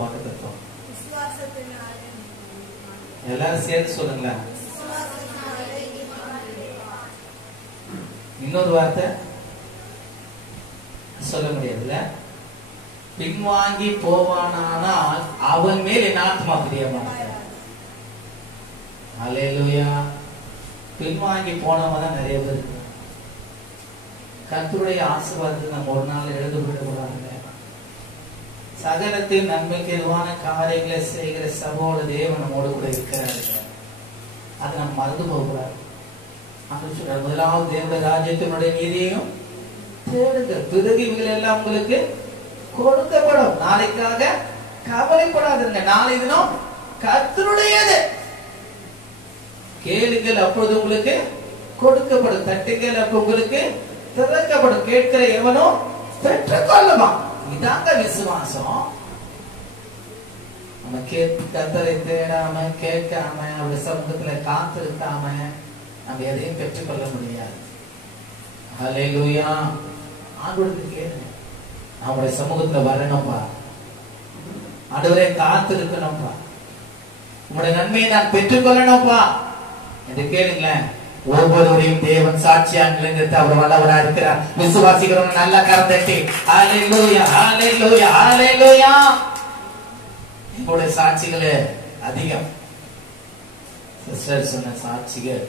வாக்குத்தத்தம் எல்லாரும் சேர்ந்து சொல்லுங்களேன். இன்னொரு வார்த்தை சொல்ல முடியாதுல்ல. பின்வாங்கி போவானால் அவன் மேல் என் ஆத்மா பிரிய மாட்டான். அல்லேலூயா. பின்வாங்கி போனவன் தான் நிறைய பேர் இருக்கு. கர்த்தருடைய ஆசீர்வாதத்தை நம்ம ஒரு நாள் எழுந்து விடக்கூடாதுங்க. சகலத்தின் நன்மைக்கு எதுவான காரியங்களை செய்கிற சகோட தேவன் நம்மோடு கூட இருக்கிறாருங்க. அதை நம்ம மறந்து போகக்கூடாது. முதலாவது தேவனுடைய ராஜ்யத்தினுடைய நீதியையும் தேடுங்க, பிறகு இவைகள் எல்லாம் உங்களுக்கு கொடுக்கப்படும். நாளைக்காக கவலைப்படாதுங்க. நாளை தினம் கர்த்தருடையது. கேளுங்கள், அப்பொழுது உங்களுக்கு கொடுக்கப்படும். தட்டுங்கள், அப்ப உங்களுக்கு திறக்கப்படும். கேட்கிற எவனோ பெற்றுக்கொள்ளுவான். இதாங்க விசுவாசம். நம்ம கர்த்தரை தேடாம, கேட்காம, அவர் சமூகத்துல காத்திருக்காம நம்ம எதையும் பெற்றுக்கொள்ள முடியாது. ஹல்லேலூயா. ஆண்டவருக்கு கேளுங்க, நம்முடைய சமூகத்துல வரணும்பா, ஆண்டவரே காத்திருக்கணும்பா, உங்களுடைய நன்மையை நான் பெற்றுக்கொள்ளணும்பா என்று கேளுங்களேன். ஒவ்வொருவரையும் தேவன் சாட்சியாங்கிறது அவர் வல்லவரா இருக்கிறார். விசுவாசிக்கிறவங்க நல்லா கரந்தட்டி ஹல்லேலூயா, ஹல்லேலூயா, ஹல்லேலூயா. எங்களுடைய சாட்சிகளே அதிகம். சிஸ்டர் சொன்ன சாட்சிகள்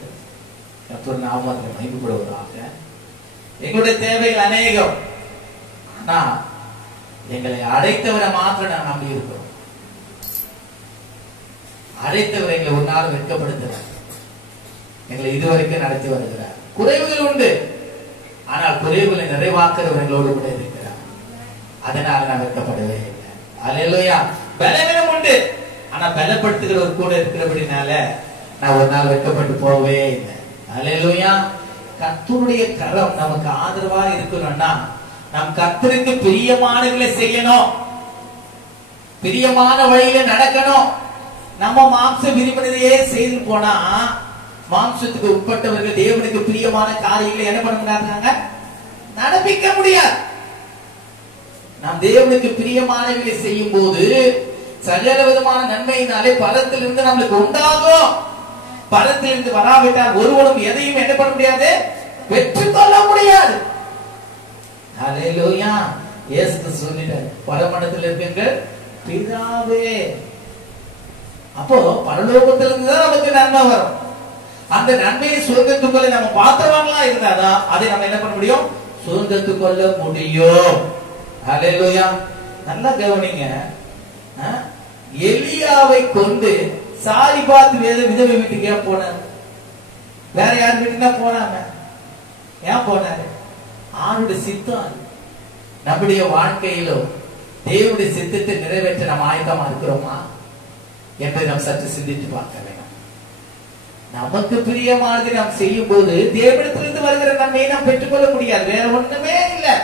கர்த்தர் நாமத்தில் மகிமைப்படுவதாக. எங்களுடைய தேவைகள் அநேகம். ஆனா எங்களை அழைத்தவரை மாத்திரம் நான் நம்பி இருக்கிறோம். அழைத்தவரை எங்களை ஒரு நாள் வெட்கப்படுத்துறார். எங்களை இதுவரைக்கும் நடத்தி வருகிறார். குறைவுகள் உண்டு, ஆனால் குறைவுகளை நிறைவாக்குறவர் எங்களோடு கூட இருக்கிறார். அதனால நான் வெட்கப்படவே இல்லை. அல்லேலூயா. பலவீனம் உண்டு, ஆனா பலப்படுத்துகிறவர் கூட இருக்கிறபடினால நான் ஒரு நாள் வெட்கப்பட்டு போகவே இல்லை. அல்லேலூயா. கர்த்தருடைய கரம் நமக்கு ஆதரவா இருக்கணும்னா நம் கர்த்தருக்கு பிரியமானவர்களை செய்யணும், பிரியமான வழியில நடக்கணும். நம்ம மாம்ச விரும்பினதையே செய்து போனா மாம்சத்துக்கு உட்பட்டவர்கள் தேவனுக்கு பிரியமான காரியங்களை என்ன பண்ண முடியாதுங்க, நடப்பிக்க முடியாது. நாம் தேவனுக்கு பிரியமானவர்களை செய்யும் போது சகல விதமான நன்மையினாலே பலத்திலிருந்து நம்மளுக்கு உண்டாகும். பலத்திலிருந்து வராவிட்டால் ஒருவனும் எதையும் என்ன பண்ண முடியாது, பெற்றுக்கொள்ள முடியாது. ஹல்லேலூயா. இயேசு சொல்லிட்டார், பரமண்டலத்தில் இருக்கிற பிதாவே. அப்போ பரலோகத்திலிருந்து தான் நமக்கு நன்மை வரும். அந்த நன்மையை சுதந்திரத்துக்குள்ள நம்ம பாத்திரவாங்களா இருந்தாதான் அதை நம்ம என்ன பண்ண முடியும், சுதந்திரத்துக்கொள்ள முடியும். ஹல்லேலூயா. நல்லா கவனிங்க. எலியாவை கொண்டு சாரிபாத் விதவை வீட்டுக்கு ஏன் போனார்? வேற யார் வீட்டுக்கு தான் போனாங்க? ஏன் போனாரு? ஆணுடைய சித்தம். நம்முடைய வாழ்க்கையிலோ தேவனுடைய சித்தத்தை நிறைவேற்ற நம்ம ஆயத்தமா இருக்கிறோமா என்பதை நாம் சற்று சிந்தித்து பார்க்க வேண்டும். நமக்கு பிரியமானதை நாம் செய்யும் போது தேவனிடத்திலிருந்து வருகிற நன்மையை நாம் பெற்றுக்கொள்ள முடியாது. வேற ஒண்ணுமே இல்லை.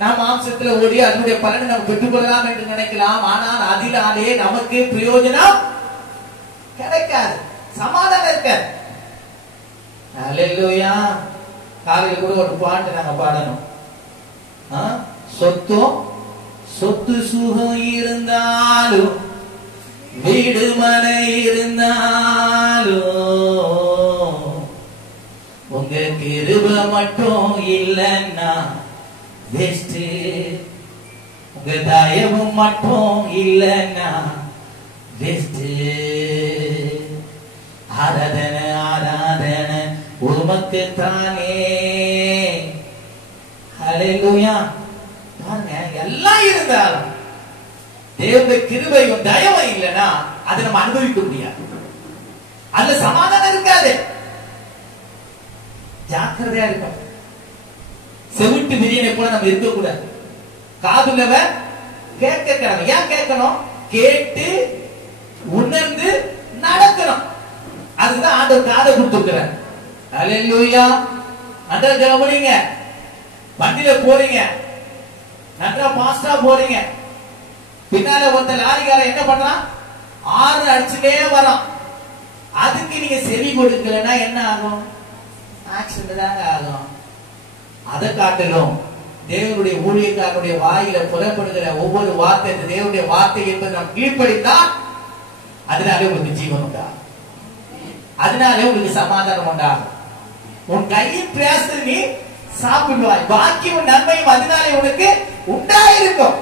நாம் மாம்சத்துல ஓடி அதனுடைய பலனை நாம் பெற்றுக்கொள்ளலாம் என்று நினைக்கலாம். ஆனால் அதிலாலே நமக்கு பிரயோஜனம் கிடைக்காது, சமாதானம் இருக்காது. அல்லேலூயா. காலையில் கூட ஒரு பாட்டு நாங்க பாடணும். சொத்து சுகம் இருந்தாலும் வீடு மனை இருந்தாலும் உங்க கிருபை மட்டும் இல்லைன்னா வேஸ்ட். உங்க தயவும் மட்டும் இல்லைன்னா வேஸ்ட். ஆராதனை ஆராதனை உமக்கு தானே. ஹல்லேலூயா. பாருங்க, எல்லாம் இருந்தாலும் தேவனுடைய கிருபையும் தயவும் இல்லைன்னா அதை நம்ம அனுபவிக்க முடியாது. அதுல சமாதானம் இருக்காது. ஜாக்கிரதையா இருக்கும். செவிட்டு பிரியனை போல நம்ம இருக்க கூடாது. காதுலவ கேட்கணும். ஏன் கேட்கணும்? கேட்டு உணர்ந்து நடக்கணும். அதுதான் ஆண்டவர் காதை கொடுத்துருக்கிறார். அல்லேலூயா. நன்றா கவனிங்க. வண்டியில போறீங்க, நன்றா பாஸ்டா போறீங்க, பின்னால ஒருத்த லாரிக்காரன் என்ன பண்றான், ஆறு அடிச்சுட்டே வரான். அதுக்கு நீங்க செவி கொடுக்கலன்னா என்ன ஆகும்? ஆக்சிடென்ட் தாங்க ஆகும். அதை காட்டிலும் தேவனுடைய ஊழியக்காரனுடைய வாயில புறப்படுகிற ஒவ்வொரு வார்த்தை தேவனுடைய வார்த்தை என்பது நாம் கீழ்ப்படித்தால் அதனாலே உங்களுக்கு ஜீவன் உண்டாகும், அதனாலே உங்களுக்கு சமாதானம் உண்டாகும். உன் கையின் பிரயாசத்தை நீ சாப்பிடுவாய், பாக்கியும் நன்மையும் அதனாலே உனக்கு உண்டாயிருக்கும்.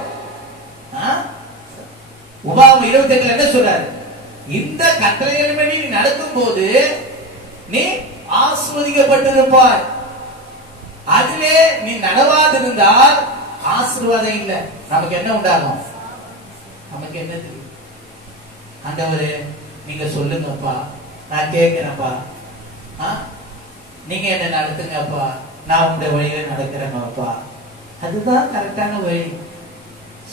உபாகம் 28 என்ன சொல்றாரு? இந்த கட்டளைகளின்படி நீ நடக்கும் போது நீ ஆசீர்வதிக்கப்பட்டிருப்பாய். அதிலே நீ நடவாதிருந்தால் ஆசீர்வாதம் இல்லை. நமக்கு என்ன உண்டாகும்? நமக்கு என்ன தெரியும்? ஆண்டவரே நீங்க சொல்லுங்கப்பா, நான் கேட்கிறேன்ப்பா, நீங்க என்ன நடத்துங்கப்பா, நான் உங்களுடைய வழியில நடக்கிறேன்ப்பா. அதுதான் கரெக்டான வழி.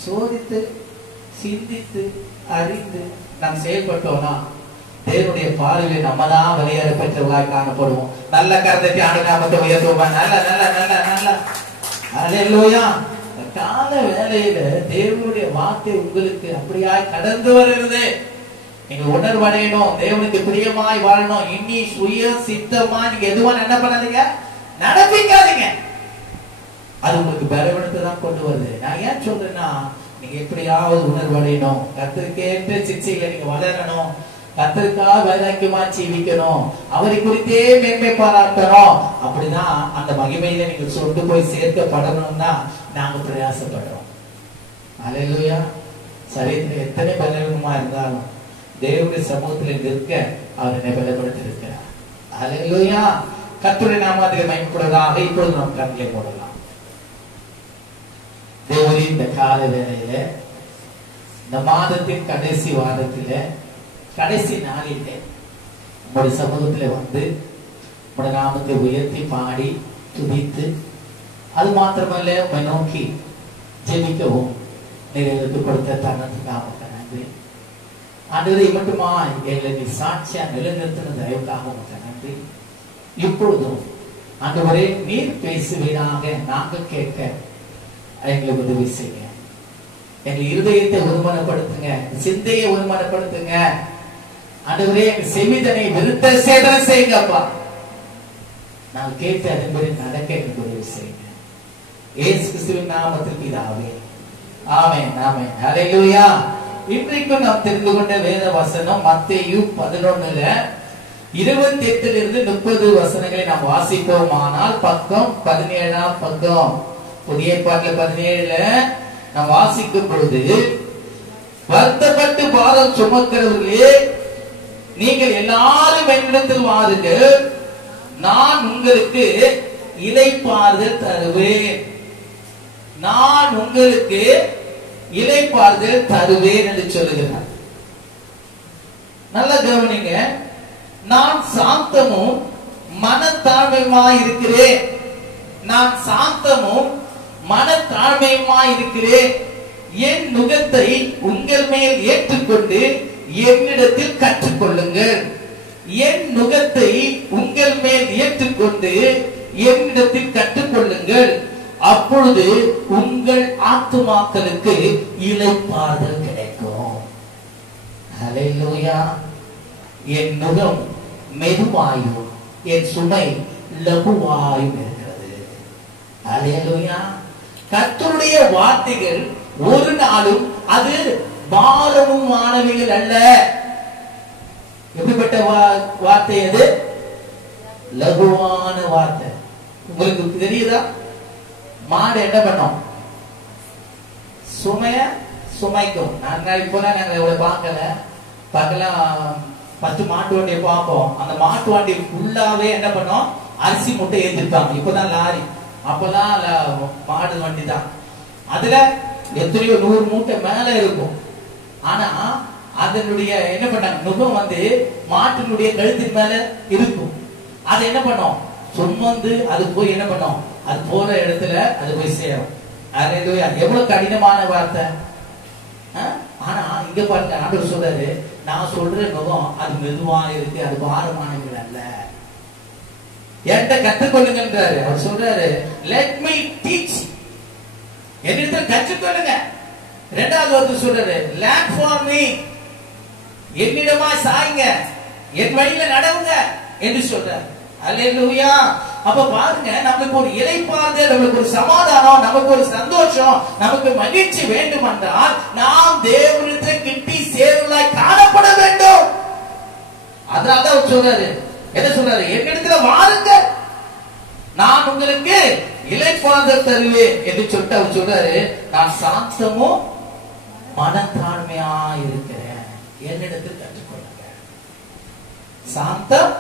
சோதித்து சிந்தித்து அறிந்து நாம் செயல்பட்டோம்னா தேவனுடைய பார்வையில் நம்ம தான் வெளியேற பெற்றவர்களாய் காணப்படுவோம். நல்ல கருத்தை ஆண்டு நாமத்தை உயர்த்துவோம். நல்ல நல்ல நல்ல நல்ல அல்லேலூயா. கால வேளையில தேவனுடைய வார்த்தை உங்களுக்கு அப்படியாய் கடந்து வருகிறது. நீங்க உணர்வடையணும், தேவனுக்கு பிரியமாய் வாழணும். இனி சுய சித்தமா நீங்க எதுவா என்ன பண்ணாதீங்க, நடப்பிக்காதீங்க. அது உங்களுக்கு பலவீனத்தை தான் கொண்டு வருது. நான் ஏன் சொல்றேன்னா, நீங்க எப்படியாவது உணர்வடையணும், கர்த்தருக்கேற்ற சிக்ஷையில நீங்க வளரணும், கர்த்தருக்காக வைராக்கியமா ஜீவிக்கணும், அவரை குறித்தே மேன்மை பாராட்டணும். அப்படிதான் அந்த மகிமையில நீங்க சொண்டு போய் சேர்க்கப்படணும்னா நாங்க பிரயாசப்படுறோம். அல்லேலூயா. சரீரத்தில் எத்தனை பலவீனமா இருந்தாலும் தேவனுடைய சமூகத்தில் நிற்க அவர் என்னை பலப்படுத்தி இருக்கிறார். அல்லேலூயா. கர்த்தருடைய நாமத்தை மகிமைப்படுவதாக. இப்பொழுது நாம் கண்களை மூடலாம். தேவரே, இந்த கால வேளையில இந்த மாதத்தின் கடைசி வாரத்தில கடைசி நாளிலே உங்களுடைய சமூகத்துல வந்து உங்களுடைய நாமத்தை உயர்த்தி பாடி துதித்து, அது மாத்திரமல்ல உங்களை நோக்கி ஜெபிக்கவும் நிறைவேற்றி கொடுத்த தருணத்துக்காக நன்றி. ஆண்டவரே, மட்டுமா எங்களை நீ சாட்சியா நிலைநிறுத்தின தயவுக்காக உங்களுக்கு நன்றி. இப்பொழுதும் ஆண்டவரே நீர் பேசுவீராக நாங்கள் கேட்க எங்களுக்கு உதவி செய்யுங்க. எங்கள் இருதயத்தை ஒருமனப்படுத்துங்க, சிந்தையை ஒருமனப்படுத்துங்க. ஆண்டவரே, எங்கள் செவிதனை விருத்த சேதனம் செய்யுங்கப்பா. நான் கேட்டு அதன்படி நடக்க எங்களுக்கு உதவி செய்யுங்க. இயேசு கிறிஸ்துவின் நாமத்தில் பிதாவே, ஆமென் ஆமென். அல்லேலூயா. இன்றைக்கு நாம் தெரிந்து கொண்ட வேத வசனம் மத்தேயு 11 28 30 வசனங்களை நாம் வாசிப்போமானால் பக்கம் 17 பக்கம் புதிய ஏற்பாட்டில் 17 நாம் வாசிக்கும் பொழுது, வருத்தப்பட்டு பாரம் சுமக்கிறவர்களே நீங்கள் எல்லாரும் என்னிடத்தில் வாருங்கள், நான் உங்களுக்கு இளைப்பாறுதல் தருவேன், நான் உங்களுக்கு இளைப்பாறுதல் தருவேன் என்று சொல்லுகிறார். நல்ல கவனிங்க. நான் சாந்தமும் மனத்தாழ்மையுமாய் இருக்கிறேன், நான் சாந்தமும் மனத்தாழ்மையுமாய் இருக்கிறேன். என் நுகத்தை உங்கள் மேல் ஏற்றுக்கொண்டு என்னிடத்தில் கற்றுக்கொள்ளுங்கள். என் நுகத்தை உங்கள் மேல் ஏற்றுக்கொண்டு என்னிடத்தில் கற்றுக்கொள்ளுங்கள். அப்பொழுது உங்கள் ஆத்துமாக்களுக்கு இளைப்பாறுதல் கிடைக்கும். அல்லேலூயா. என் நுகம் மெதுவாயும் என் சுமை லகுவாயும் இருக்கிறது. அல்லேலூயா. கர்த்தருடைய வார்த்தைகள் ஒரு நாளும் அது பாரமும் மாணவிகள் அல்ல. எப்படிப்பட்ட வார்த்தை அது? லகுவான வார்த்தை. உங்களுக்கு தெரியுதா? மாடு என்ன பண்ணும்? சுமைக்கும். இப்போதான் நாங்க எவ்வளவு பார்க்கலாம். 10 மாட்டு வண்டியை பார்ப்போம். அந்த மாட்டு வண்டி ஃபுல்லாவே என்ன பண்ணோம்? அரிசி மூட்டை ஏற்றிருப்பாங்க. இப்பதான் லாரி, அப்பதான் மாடு வண்டி தான். அதுல எத்தனையோ 100 மூட்டை மேல இருக்கும். ஆனா அதனுடைய என்ன பண்ணாங்க, நுகம் வந்து மாட்டினுடைய கழுத்தின் மேல இருக்கும். அது என்ன பண்ணும்? சுமந்து அது போய் என்ன பண்ணும்? அது போற இடத்துல அது போய் சேரும். அல்லேலூயா. எவ்வளவு கடினமான வார்த்தை. ஆனா இங்க பாருங்க, ஆண்டவர் சொல்றாரு, நான் சொல்ற நுகம் அது மெதுவா இருக்கு, அது பாரமானவர்கள் அல்ல, என்கிட்ட கற்றுக்கொள்ளுங்கன்றாரு. அவர் சொல்றாரு, let me teach, என்னிடத்துல கற்றுக்கொள்ளுங்க. இரண்டாவது ஒருத்தர் சொல்றாரு, learn from me, என்னிடமா சாயுங்க, என் வழியில நடவுங்க என்று சொல்றாரு. அல்லேலூயா. அப்ப பாருங்க, நமக்கு ஒரு இளைப்பாறுதல், நமக்கு ஒரு சமாதானம், நமக்கு ஒரு சந்தோஷம், நமக்கு மகிழ்ச்சி வேண்டும் என்றால் நாம் தேவனிடத்தை கிட்டி சேர்வலாய் காணப்பட வேண்டும். அதனாலதான் அவர் சொல்றாரு, என்ன சொல்றாரு? என்னிடத்துல வாருங்க, நான் உங்களுக்கு இளைப்பாறுதல் தருவேன் என்று சொல்லிட்டு அவர் சொல்றாரு, நான் சாந்தமும் மனத்தாழ்மையா இருக்கிறேன், என்னிடத்தில் கற்றுக்கொள்ளுங்க. சாந்தம்,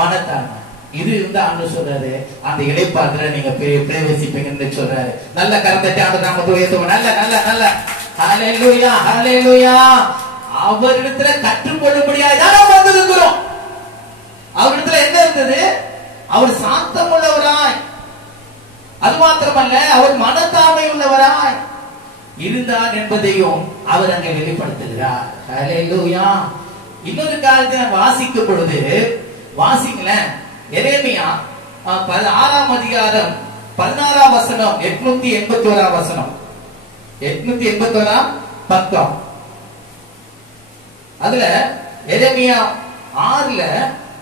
மனத்தாழ்மை, இது இருந்தா ஆண்டவர் சொல்றாரு, அந்த இளைப்பாறுதலை நீங்க பிரவேசிப்பீங்கன்னு சொல்றாரு. நல்ல கரந்தட்டி ஆண்டவர் நாமத்தை உயர்த்துவோம். நல்ல நல்ல நல்ல ஹல்லேலூயா, ஹல்லேலூயா. அவரிடத்துல கற்றுக்கொள்ளும்படியாக நாம் வந்திருக்கிறோம். அவரிடத்துல என்ன இருந்தது? அவர் சாந்தம் உள்ளவராய், அது மாத்திரமல்ல அவர் மனத்தாழ்மை உள்ளவராய் இருந்தார் என்பதையும் அவர் அங்கே வெளிப்படுத்துகிறார். ஹல்லேலூயா. இன்னொரு காலத்தை வாசிக்கும் பொழுது வாசிங்களேன், எரேமியா 6ஆம் அதிகாரம் 16ஆம் வசனம், 881ஆம் வசனம், 881ஆம் பக்கம். அதுல எரேமியா 6ல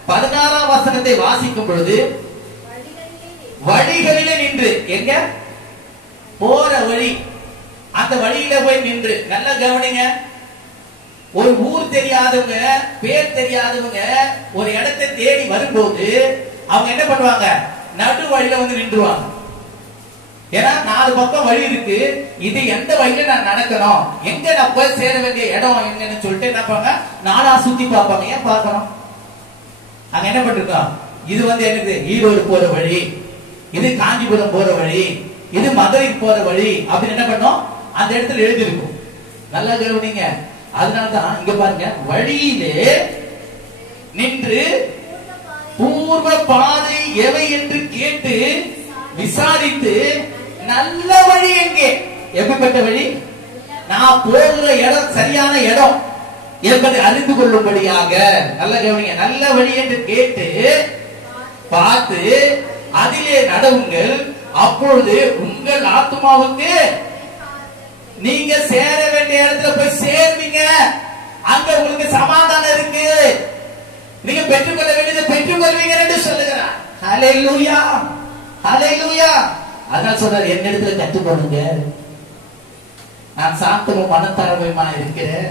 16ஆம் வசனத்தை வாசிக்கும் பொழுது, வழிகளிலே நின்று, எங்க போற வழி, அந்த வழியில போய் நின்று, நல்லா கவனிங்க. ஒரு ஊர் தெரியாதவங்க, பேர் தெரியாதவங்க ஒரு இடத்தை தேடி வரும்போது அவங்க என்ன பண்ணுவாங்க? நடு வழியில வந்து நின்றுவாங்க. ஏன்னா 4 பக்கம் வழி இருக்கு, இது எந்த வழியில நான் நடக்கணும், எங்க நான் போய் சேர வேண்டிய இடம் என்னன்னு சொல்லிட்டு என்ன பண்ணாங்க? 4ஆ சுத்தி பார்ப்பாங்க. ஏன் பார்க்கணும்? அங்க என்ன பண்ணிருக்கோம்? இது வந்து எனக்கு ஈரோடு போற வழி, இது காஞ்சிபுரம் போற வழி, இது மதுரைக்கு போற வழி அப்படின்னு என்ன பண்ணோம்? அந்த இடத்துல எழுதிருக்கும். நல்லா கவனிங்க. அதனாலதான் இங்க பாருங்க, வழியிலே நின்று பூர்வ பாதை எவை என்று கேட்டு விசாரித்து நல்ல வழி எங்கே, எப்படிப்பட்ட வழி, நான் போகிற இடம் சரியான இடம் என்பதை அறிந்து கொள்ளும்படியாக, நல்ல கவனிங்க, நல்ல வழி என்று கேட்டு பார்த்து அதிலே நடவுங்கள், அப்பொழுது உங்கள் ஆத்மாவுக்கு நீங்க சேர வேண்டிய இடத்துல போய் சேர்வீங்க. அங்க உங்களுக்கு சமாதானம் இருக்கு, நீங்க பெற்றுக்கொள்ள வேண்டியதை பெற்றுக்கொள்வீங்க என்று சொல்லுகிறார். ஹல்லேலூயா, ஹல்லேலூயா. அதனால சொல்றாரு, என்னிடத்துல கற்றுக்கொள்ளுங்க, நான் சாந்தமும் மனத்தாழ்மையுமா இருக்கிறேன்,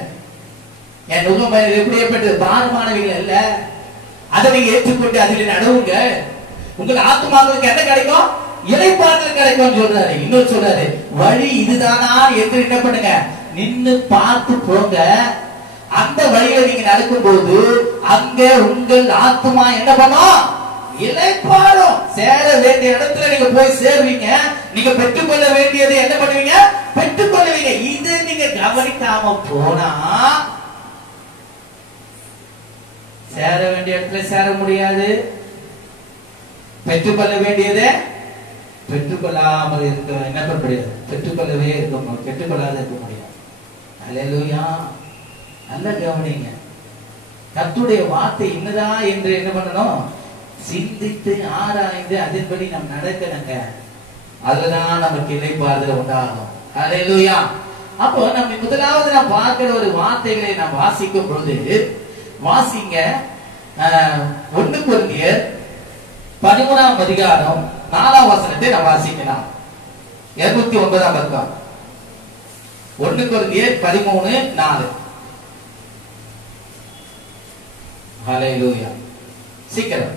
என் நுகம் எப்படிப்பட்டது, பாரமானவைகள் அல்ல, அதை நீங்க ஏற்றுக்கொண்டு அதில் நடவுங்க, உங்கள் ஆத்மாவுக்கு என்ன கிடைக்கும்? இளைப்பாறுதல் கிடைக்கும் சொல்றாரு. இன்னொரு சொல்றாரு, வழி இதுதானா என்று என்ன பண்ணுங்க? நின்னு பார்த்து போங்க. அந்த வழியில நீங்க நடக்கும் போது அங்க உங்கள் ஆத்மா என்ன பண்ணும்? இளைப்பாறும். சேர வேண்டிய இடத்துல நீங்க போய் சேர்வீங்க. நீங்க பெற்றுக்கொள்ள வேண்டியது என்ன பண்ணுவீங்க? பெற்றுக்கொள்வீங்க. இது நீங்க கவனிக்காம போனா சேர வேண்டிய இடத்துல சேர முடியாது, பெற்றுக்கொள்ள வேண்டியதை பெற்றுக்கொள்ளாமல் இருக்க என்ன பண்ண முடியாது? பெற்றுக்கொள்ளவே இருக்க, பெற்றுக்கொள்ளாத இருக்க முடியாது. ஹல்லேலூயா. நல்ல கவனிங்க. கர்த்தருடைய வார்த்தை என்னதான் என்று என்ன பண்ணணும்? சிந்தித்து ஆராய்ந்து அதன்படி நாம் நடக்கணுங்க. அதுதான் நமக்கு இளைப்பாறுதல் உண்டாகும். ஹல்லேலூயா. அப்போ நம்ம முதலாவது நாம் பார்க்கிற ஒரு வார்த்தைகளை நாம் வாசிக்கும் பொழுது வாசிங்க, 1 கொரிந்தியர் 13ஆம் அதிகாரம் 4ஆம் வசனத்தை நாம் வாசிக்கலாம். 209ஆம் பக்கம், 1 கொரிந்தியர் 13:4. ஹல்லேலூயா. சீக்கிரம்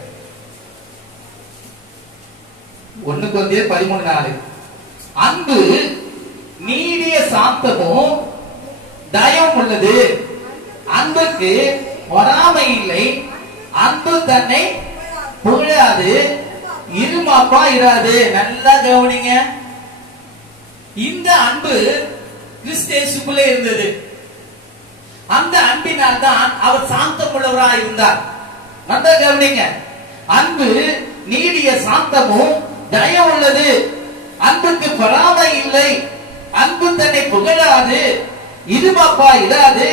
1 கொரிந்தியர் 13:4. அன்பு நீடிய சாந்தமும் தயவும் உள்ளது, அன்புக்கு பொறாமை இல்லை, அன்பு தன்னை புகழாது, இருமாப்பா இராது. நல்லா கவனிங்க. இந்த அன்பு கிறிஸ்தேசுக்குள்ளே இருந்தது. அந்த அன்பினால் தான் அவர் சாந்தம் உள்ளவராக இருந்தார். நல்லா கவனிங்க. அன்பு நீடிய சாந்தமும் தயவு உள்ளது, அன்புக்கு பொறாமை இல்லை, அன்பு தன்னை புகழாது, இருமாப்பா இராது,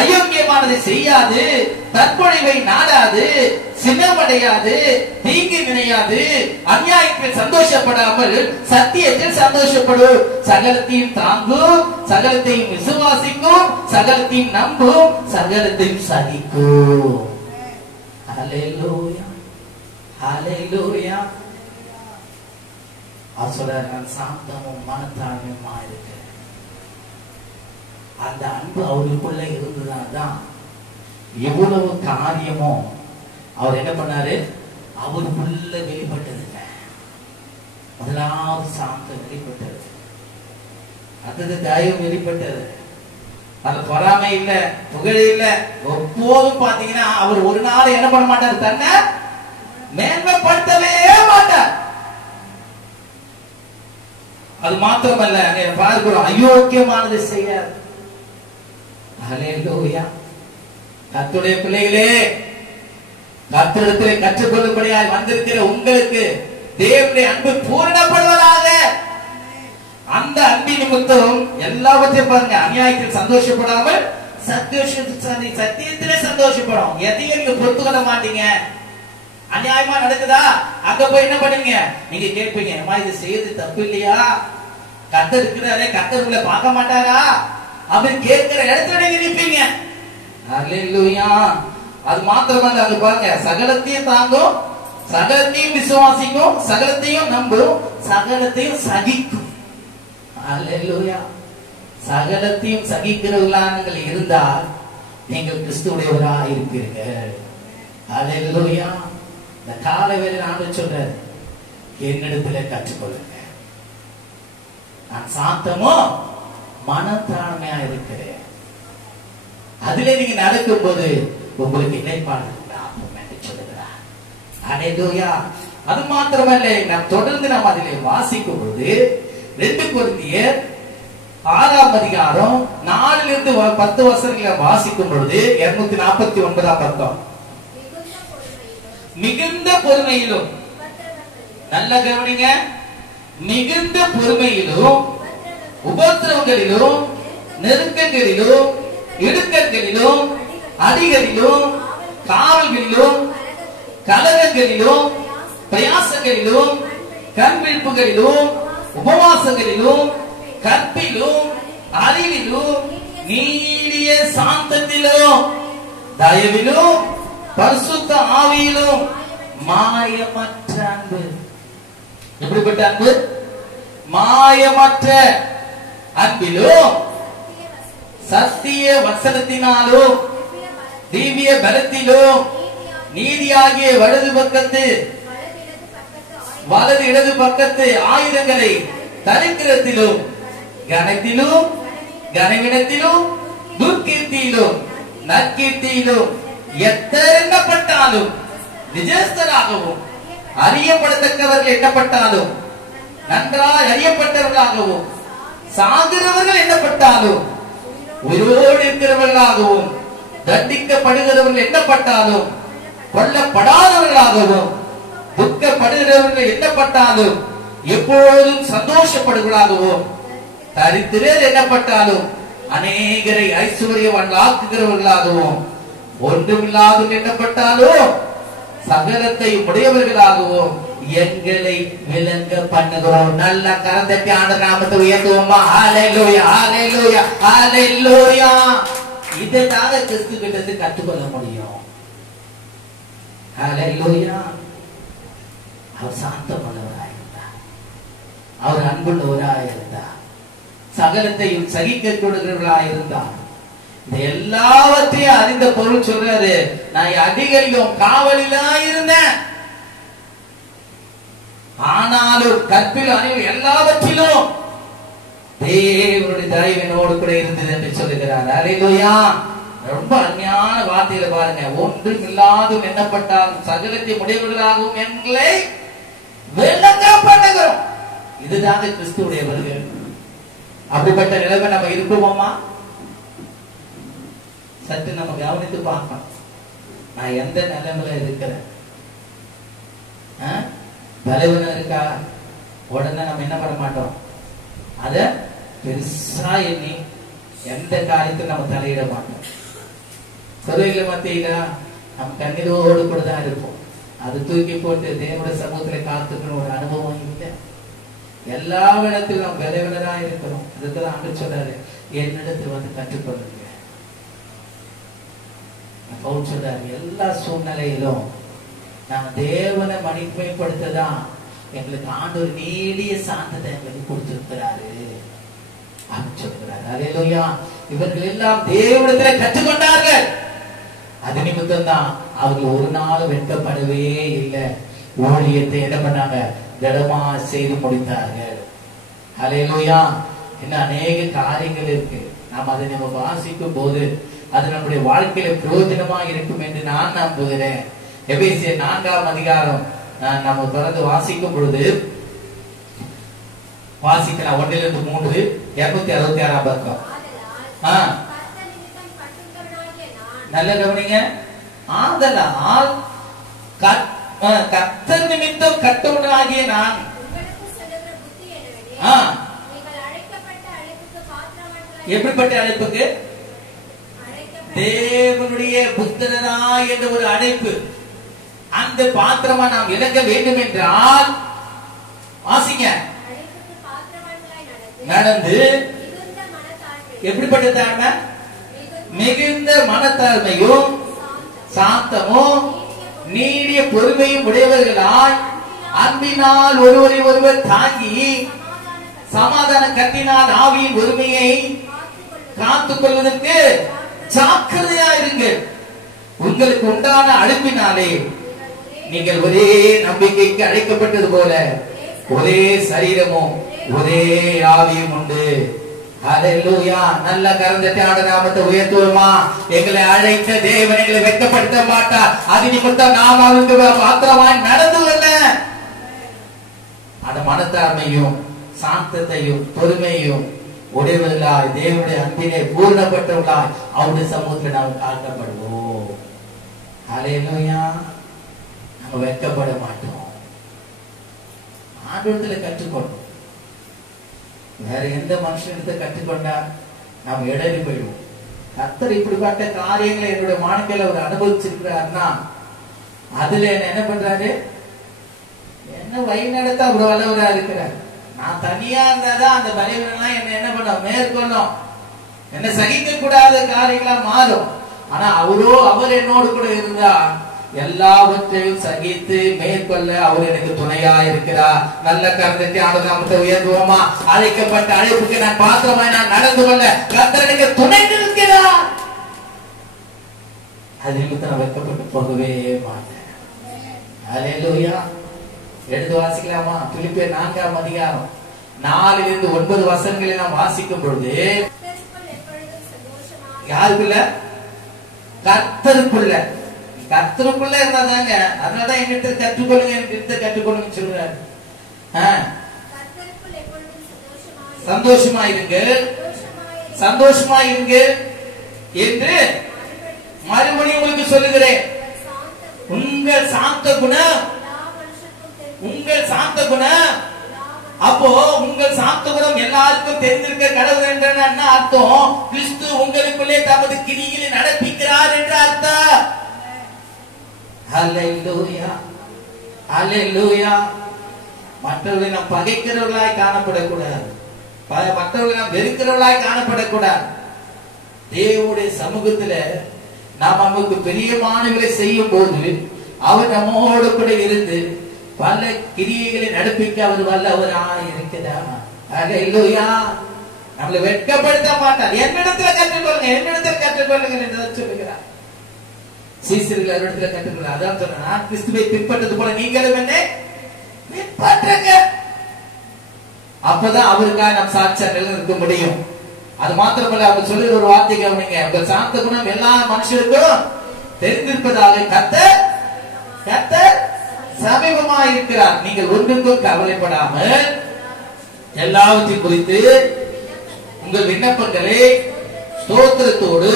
அயோக்கியமானதை செய்யாது, தற்பொழிவை நாடாது, சினமடையாது, தீங்கு நினையாது, அநியாயத்தில் சந்தோஷப்படாமல் சத்தியத்தில் சந்தோஷப்படும், சகலத்தையும் தாங்கும், சகலத்தையும் விசுவாசிக்கும், சகலத்தையும் நம்பும், சகலத்தையும் சகிக்கும். ஹல்லேலூயா, ஹalleluya. அவர் சொல்றாரு, நான் சாந்தமும் மனத்தாழ்மையுமா இருக்கிறேன். அந்த அன்பு அவருக்குள்ள இருந்ததுதான் எவ்வளவு காரியமோ அவர் என்ன பண்ணாரு, அவருக்குள்ள வெளிப்பட்டதுங்க. முதலாவது சாந்தம் வெளிப்பட்டது, அடுத்தது தயவு வெளிப்பட்டது. அந்த பொறாமை இல்ல, புகழ் இல்ல. எப்போதும் பாத்தீங்கன்னா அவர் ஒரு நாள் என்ன பண்ண மாட்டார், தன்னை மேன்மைப்படுத்தவே மாட்டார். அது மாத்திரமல்ல, பார்க்கிறோம் அயோக்கியமானது செய்யார். ஹல்லேலூயா. கர்த்தருடைய பிள்ளைகளே, கர்த்தரிடத்திலே கற்றுக்கொள்ளும்படியாய் வந்திருக்கிற உங்களுக்கு தேவனுடைய அன்பு பூரணப்படுவதாக. அந்த அன்பின் நிமித்தம் எல்லாவற்றையும் பாருங்க, அநியாயத்தில் சந்தோஷப்படாமல் சத்தியத்திலே சந்தோஷப்படும். எதையும் நீங்க பொறுத்துக்கொள்ள மாட்டீங்க. அநியாயமா நடக்குதா, அங்க போய் என்ன பண்ணுவீங்க, நீங்க கேட்பீங்க, அம்மா இது செய்யறது தப்பு இல்லையா, கர்த்தர் இருக்கிறாரே, கர்த்தர் உங்களை பார்க்க மாட்டாரா அப்படின்னு கேட்கிற இடத்துல நீங்க நிற்பீங்க. ஹல்லேலூயா. அது மாத்திரமல்ல, அங்க பாருங்க, சகலத்தையும் தாங்கும், சகலத்தையும் விசுவாசிக்கும், சகலத்தையும் நம்பும், சகலத்தையும் சகிக்கும். ஹல்லேலூயா. சகலத்தையும் சகிக்கிறவர்களாக இருந்தால் நீங்கள் கிறிஸ்துவுடையவராக இருப்பீர்கள். ஹல்லேலூயா. இந்த கால வேளையில் ஆண்டவர் சொல்றாரு, என்னிடத்துல கற்றுக்கொள்ளுங்க, நான் சாந்தமோ மனத்தாழ்மையா இருக்கிறேன். அதுல நீங்க நடக்கும் போது உங்களுக்கு இணைப்பாடு என்று சொல்லுகிறார். ஹல்லேலூயா. அது மாத்திரமல்ல, நாம் தொடர்ந்து நாம் அதிலே வாசிக்கும் போது 2 கொரிந்தியர் 6ஆம் அதிகாரம் 4 10 வசனங்களை வாசிக்கும் பொழுது 249ஆம் பக்கம், மிகுந்த பொறுமையிலும், நல்ல கவனிங்க, மிகுந்த பொறுமையிலும் உபத்திரவங்களிலும் நெருக்கங்களிலும் இடுக்கங்களிலும் அடிகளிலும் காவல்களிலும் கலகங்களிலும் பிரயாசங்களிலும் கண்விழிப்புகளிலும் உபவாசங்களிலும் கற்பிலும் அறிவிலும் நீடிய சாந்தத்திலும் தயவிலும் பரிசுத்த ஆவியிலும் மாயமற்ற அன்பு. எப்படிப்பட்ட அன்பு? மாயமற்ற அன்பிலும் சத்திய வசனத்தினாலும் திவ்ய பலத்திலும் நீதியாகிய வலது இடது பக்கத்து ஆயுதங்களை தரித்திரத்திலும் கனத்திலும் கனவினத்திலும் துர்க்கீர்த்தியிலும் நற்கீர்த்தியிலும் எத்தெண்ணப்பட்டாலும் நிஜஸ்தராகவும் அறியப்படத்தக்கவர்கள் எண்ணப்பட்டாலும் நன்றாய் அறியப்பட்டவர்களாகவும் சாகிறவர்கள் எண்ணப்பட்டாலும் உயிரோடு இருக்கிறவர்களாகவும் தண்டிக்கப்படுகிறவர்கள் எண்ணப்பட்டாலும் கொல்லப்படாதவர்களாகவும் துக்கப்படுகிறவர்கள் எண்ணப்பட்டாலும் எப்பொழுதும் சந்தோஷப்படுவர்களாகவும் தரித்திரர் எண்ணப்பட்டாலும் அநேகரை ஐஸ்வர்யவான்களாக்குகிறவர்களாகவும் ஒன்றுமில்லாத எண்ணப்பட்டாலும் சகலத்தை உடையவர்களாகவும் எங்களை விளங்க பண்ணுகிறோம். நல்ல கரந்தட்டி ஆண்டவர் நாமத்தை உயர்த்துவோமா? ஹல்லேலூயா, ஹல்லேலூயா, ஹல்லேலூயா. இதைத்தாக கிறிஸ்து கிட்ட கற்றுக்கொள்ள முடியும். ஹல்லேலூயா. அவர் சாந்தமுள்ளவராக இருந்தார், அவர் அன்புள்ளவராக இருந்தார், சகலத்தையும் சகிக்க கொடுக்கிறவர்களாக இருந்தார். எல்லாவற்றையும் அறிந்த பொருள் சொல்றாரு, நான் அடிகளிலும் காவலிலா இருந்தேன், ஆனாலும் கற்பிலும் அறிவு எல்லாவற்றிலும் தேவனுடைய தயவினோடு கூட இருந்தது என்று சொல்லுகிறார். ஹல்லேலூயா. ரொம்ப அருமையான வார்த்தையில பாருங்க, ஒன்றும் இல்லாதும் எண்ணப்பட்டாலும் சகலத்தை உடையவர்களாகவும் எங்களை விளங்க பண்ணுகிறோம். இதுதான் கிறிஸ்துவுடைய வருகை. அப்படிப்பட்ட நிலைமை நம்ம இருப்போமா? சற்று நம்ம கவனித்து பார்க்கணும். நான் எந்த நிலைமையில இருக்கிறேன்? பலவீனம் இருக்கா? உடனே நம்ம என்ன பண்ண மாட்டோம், அத பெருசா எண்ணி எந்த காரியத்தில் நம்ம தலையிட மாட்டோம். சொல்லுவீங்கள மத்தியில நம்ம கண்ணீரோடு கூட தான் இருப்போம். அது தூக்கி போட்டு தேவனுடைய சமூகத்துல காத்துக்கணும் ஒரு அனுபவம் இல்லை. எல்லா இடத்திலும் நம்ம பலவீனரா இருக்கிறோம். அதுக்குதான் ஆண்டு சொல்றாரு, என்னிடத்தில் வந்து கற்றுக்கொள்ளுங்க. பவுல் சொல்றாரு, எல்லா சூழ்நிலையிலும் நாம தேவனை மகிமைப்படுத்ததான் எங்களுக்கு ஆண்டவர் நீடிய சாந்தத்தை எங்களுக்கு கொடுத்திருக்கிறாரு அப்படின்னு சொல்லுகிறாரு. அல்லேலூயா. இவர்கள் எல்லாம் தேவனிடத்திலே கற்றுக்கொண்டார்கள். அது நிமித்தம் தான் அவர்கள் ஒரு நாள் வெட்கப்படவே இல்லை. ஊழியத்தை என்ன பண்ணாங்க? திடமா செய்து முடித்தார்கள். அல்லேலூயா. இன்னும் அநேக காரியங்கள் இருக்கு. நாம் அதை நம்ம வாசிக்கும் போது அது நம்முடைய வாழ்க்கையில பிரயோஜனமா இருக்கும் என்று நான் நம்புகிறேன். எபேசியர் 4ஆம் அதிகாரம் நம்ம தொடர்ந்து வாசிக்கும் பொழுது வாசிக்கலாம். 1-3 266ஆம் பக்கம். நல்ல கவனிங்க. ஆதலால் கர்த்தர் நிமித்தம் கட்டவனாகிய நான் எப்படிப்பட்ட அழைப்புக்கு? தேவனுடைய புத்திரனாய் என்ற ஒரு அழைப்பு. அந்த பாத்திரமா நாம் இறங்க வேண்டும் என்றால் வாசிங்க, நடந்து எப்படிப்பட்ட தாழ்மை? மிகுந்த மனத்தாழ்மையும் சாந்தமும் நீடிய பொறுமையும் உடையவர்களாய் அன்பினால் ஒருவரை ஒருவர் தாங்கி சமாதான கட்டினால் ஆவியின் ஒருமையை காத்துக் கொள்வதற்கு ஜாக்கிரதையா இருங்கள். உங்களுக்கு உண்டான அழைப்பினாலே நீங்கள் ஒரே நம்பிக்கைக்கு அழைக்கப்பட்டது போல ஒரே சரீரமும் ஒரே ஆவியும் உண்டு. அல்லேலூயா. நல்ல கரந்தத்தை ஆட நாமத்தை உயர்த்துவோமா? எங்களை அழைத்த தேவன் எங்களை வெட்கப்படுத்த மாட்டார். அது நிமித்தம் நாம் அவருக்கு பாத்திரமாய் நடந்து கொள்ள அந்த மனத்தாழ்மையும் சாந்தத்தையும் பொறுமையும் உடையவர்களாய் தேவனுடைய அன்பினை பூர்ணப்பட்டவர்களாய் அவருடைய சமூகத்தில் நாம் காக்கப்படுவோம். அல்லேலூயா. நம்ம வெட்கப்பட மாட்டோம். ஆண்டவரிடத்துல கற்றுக்கொண்டோம். வேற எந்த மனுஷனிடத்தை கற்றுக்கொண்டா நாம் இடறி போயிடுவோம். கர்த்தர் இப்படிப்பட்ட காரியங்களை என்னுடைய வாழ்க்கையில அவர் அனுபவிச்சிருக்கிறார்னா அதுல என்ன பண்றாரு? என்ன வழி நடத்த அவர் வல்லவரா இருக்கிறார். நான் தனியா இருந்தாதான் அந்த பலவீனம் என்ன பண்ண மேற்கொள்ளும், என்ன சகிக்க கூடாத காரியங்களா மாறும். ஆனா அவர் என்னோடு கூட இருந்தா எல்லாவற்றையும் சகித்து மேற்கொள்ள அவர் எனக்கு துணையா இருக்கிறார். நல்ல கருத்தை ஆண்டவரை உயர்த்துவோமா? அழைக்கப்பட்ட அழைப்புக்கு நான் பாத்திரமாய் நான் நடந்து கொள்ள கர்த்தர் எனக்கு துணை இருக்கிறார். அது நிமித்தம் நான் வெட்கப்பட்டு போகவே மாட்டேன். அல்லேலூயா. எடுத்து வாசிக்கலாமா? பிலிப்பியர் 4ஆம் அதிகாரம் 4-9 வசனங்களை நாம் வாசிக்கும் பொழுது யாருக்குள்ள? கர்த்தருக்குள்ள. கர்த்தருக்குள்ள இருந்தாதாங்க. அதனாலதான் என்கிட்ட கற்றுக்கொள்ளுங்க, என்கிட்ட கற்றுக்கொள்ளுங்க சொல்றாரு. சந்தோஷமா இருங்க, சந்தோஷமா இருங்க என்று மறுபடியும் உங்களுக்கு சொல்லுகிறேன். உங்கள் சாந்த குணம், உங்கள் சாந்த குணம். அப்போ உங்கள் சாந்த குணம் எல்லாருக்கும் தெரிந்திருக்க கடவுள் என்ற என்ன அர்த்தம்? கிறிஸ்து உங்களுக்குள்ளே தமது கிரிகளை நடப்பிக்கிறார் என்ற அர்த்தம். அல்லேலூயா, அல்லேலூயா. மற்றவர்களை நாம் பகைக்கிறவர்களாய் காணப்படக்கூடாது, மற்றவர்களை நாம் வெறுக்கிறவர்களாய் காணப்படக்கூடாது. தேவனுடைய சமூகத்துல நாம் அவருக்கு பிரியமானவர்களை செய்யும் போது அவர் நம்மோடு கூட இருந்து பல கிரியைகளை நடப்பிக்க அவர் வல்லவராய் இருக்கிறார். அல்லேலூயா. நம்மளை வெட்கப்படுத்த மாட்டார். என்னிடத்துல கற்றுக்கொள்ளுங்க, என்னிடத்துல கற்றுக்கொள்ளுங்க என்று சொல்லுகிறார். சீசர்கள் அவரிடத்துல கற்றுக்கொள்ள. அதான் சொன்ன, நான் கிறிஸ்துவை பின்பற்றது போல நீங்களும் என்னை பின்பற்றுங்க. அப்பதான் அவருக்காக நாம் சாட்சியா நிலைநிற்க முடியும். அது மாத்திரமல்ல, அவர் சொல்லுற ஒரு வார்த்தை கவனிங்க. உங்கள் சாந்த குணம் எல்லா மனுஷருக்கும் தெரிந்திருப்பதாக கர்த்தர் சமீபமாய் இருக்கிறார். நீங்கள் ஒன்றுக்கும் கவலைப்படாமல் எல்லாவற்றையும் குறித்து உங்கள் விண்ணப்பங்களை ஸ்தோத்திரத்தோடு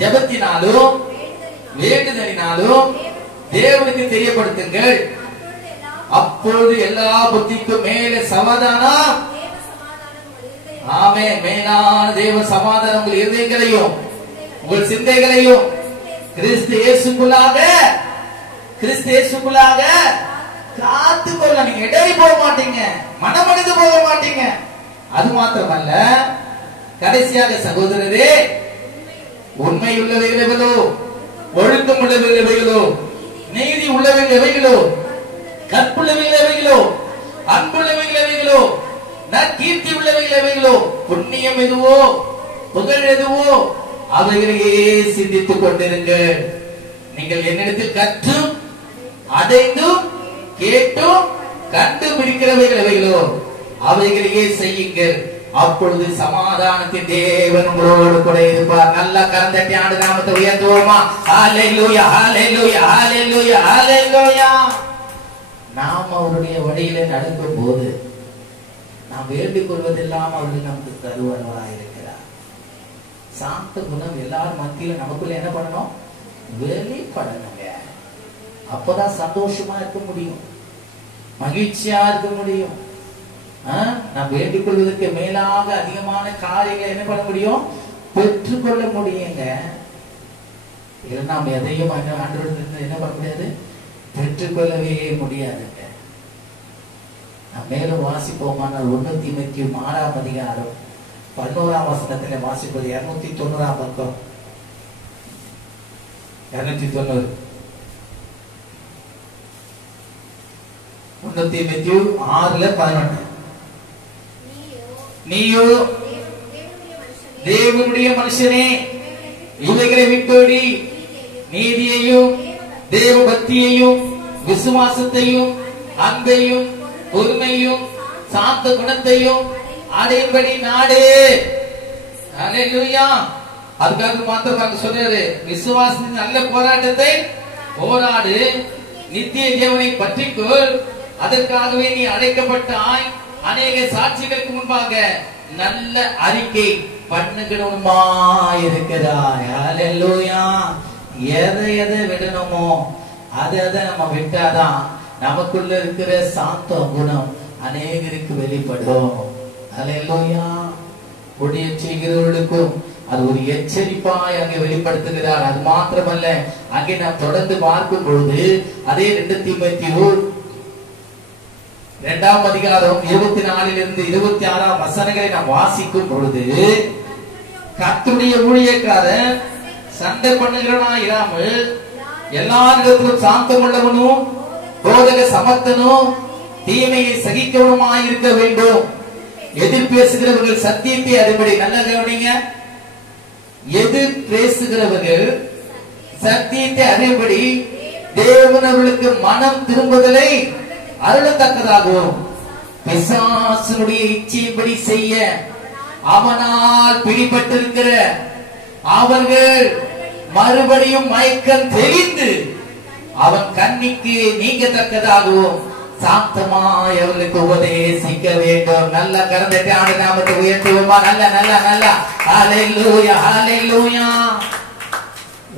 ஜெபத்தினாலும் வேண்டுதலினாலும் தேவனுக்கு தெரியப்படுத்துங்கள். அப்பொழுது எல்லா புத்திக்கும் மேலே சமாதானம், ஆமே, மேலான தேவ சமாதானம் உங்கள் இருதயங்களையும் உங்கள் சிந்தைகளையும் கிறிஸ்து இயேசுக்குள்ளாக காத்துக்கொள்ள. நீங்க இடறி போக மாட்டீங்க, மனமடிந்து போக மாட்டீங்க. அது மாத்திரமல்ல, கடைசியாக சகோதரரே, உண்மையுள்ளவைகளோ ஒழுக்கம் உள்ளவைகளோ நீதி உள்ளவைகள் எவைகளோ, கற்புள்ளவைகள் எவைகளோ, அன்புள்ளவைகள் எவைகளோ, நற்கீர்த்தி உள்ளவைகள் எவைகளோ, புண்ணியம் எதுவோ, புகழ் எதுவோ, அவைகளையே சிந்தித்துக் கொண்டிருங்கள். நீங்கள் என்னிடத்தில் கற்றும் அடைந்தும் கேட்டும் கண்டுபிடிக்கிறவைகள் எவைகளோ அவைகளையே செய்யுங்கள். அப்பொழுது சமாதானத்தின் தேவன் உங்களோடு கூட இருப்பார். நல்ல கரந்தட்டி ஆண்டு நாமத்தை உயர்த்துவோமா? ஹல்லேலூயா, ஹல்லேலூயா, ஹல்லேலூயா, ஹல்லேலூயா. நாம் அவருடைய வழியிலே நடக்கும் போது நாம் வேண்டிக் கொள்வதெல்லாம் அவர்கள் நமக்கு தருவராக இருக்கிறார். சாந்த குணம் எல்லாரும் மத்தியில நமக்குள்ள என்ன பண்ணணும்? வெளிப்படணுங்க. அப்பதான் சந்தோஷமா இருக்க முடியும், மகிழ்ச்சியா இருக்க முடியும். நாம் வேண்டிக் கொள்வதற்கு மேலாக அதிகமான காரியங்களை என்ன பண்ண முடியும்? பெற்றுக்கொள்ள முடியுங்க. இல்லைன்னா நாம் எதையும் ஆண்டவரிடத்திலிருந்து என்ன பண்ண முடியாது? பெற்றுக்கொள்ளவே முடியாதுங்க. நாம் மேலும் வாசிப்போமானால் 1 தீமோத்தேயு 6ஆம் அதிகாரம் 11ஆம் வசனத்திலே வாசிப்பது 290ஆம் பக்கம். 290 1 தீமோத்தேயு 6:11. நீயோ தேவனுடைய மனுஷனே, இவைகளை விட்டோடி நீதியையும் தேவ பக்தியையும் விசுவாசத்தையும் அன்பையும் பொறுமையும் சாந்த குணத்தையும் அடையும்படி நாடு. ஹல்லேலூயா. அதுக்காக மாத்திரம் சொல்றாரு, விசுவாசத்தின் நல்ல போராட்டத்தை போராடு, நித்திய தேவனை பற்றிக்கொள், அதற்காகவே நீ அழைக்கப்பட்டாய், அநேக சாட்சிகளுக்கு முன்பாக நல்ல அறிக்கை பண்ணுகிறவனுமா இருக்கிறாய். ஹல்லேலூயா. எதை எதை விடணுமோ அதை நம்ம விட்டாதான் நமக்குள்ள இருக்கிற சாந்த குணம் அநேகருக்கு வெளிப்படும். ஹல்லேலூயா. கொடிய செய்கிறவர்களுக்கும் அது ஒரு எச்சரிப்பாய் அங்கே வெளிப்படுத்துகிறார். அது மாத்திரமல்ல, அங்கே நாம் தொடர்ந்து பார்க்கும் பொழுது அதே 2 தீமோத்தேயு 2ஆம் அதிகாரம் 24 - 26 வசனங்களை நாம் வாசிக்கும் பொழுது, கர்த்தருடைய ஊழியக்காரன் சண்டை பண்ணுகிறவனா இராமல் எல்லாரிடத்திலும் சாந்தமுள்ளவனும் போதக சமர்த்தனும் தீமையை சகிக்கவனுமாய் இருக்க வேண்டும். எதிர் பேசுகிறவர்கள் சத்தியத்தை அறிபடி. நல்ல கவனிங்க, எதிர் பேசுகிறவர்கள் சத்தியத்தை அறிபடி தேவன் அவர்களுக்கு மனம் திரும்புதலை அருளத்தக்கதாகவும் பிசாசுடைய இச்சையின்படி செய்ய அவனால் பிடிபட்டிருக்கிற அவர்கள் மறுபடியும் மயக்கம் தெளிந்து அவன் கண்ணிக்கு நீங்கத்தக்கதாகவும் சாந்தமாய் அவர்களுக்கு உபதேசிக்க வேண்டும். நல்ல கரந்தட்டி ஆண்டு நாமத்தை உயர்த்துவோமா? நல்ல நல்ல நல்ல ஹல்லேலூயா, ஹல்லேலூயா.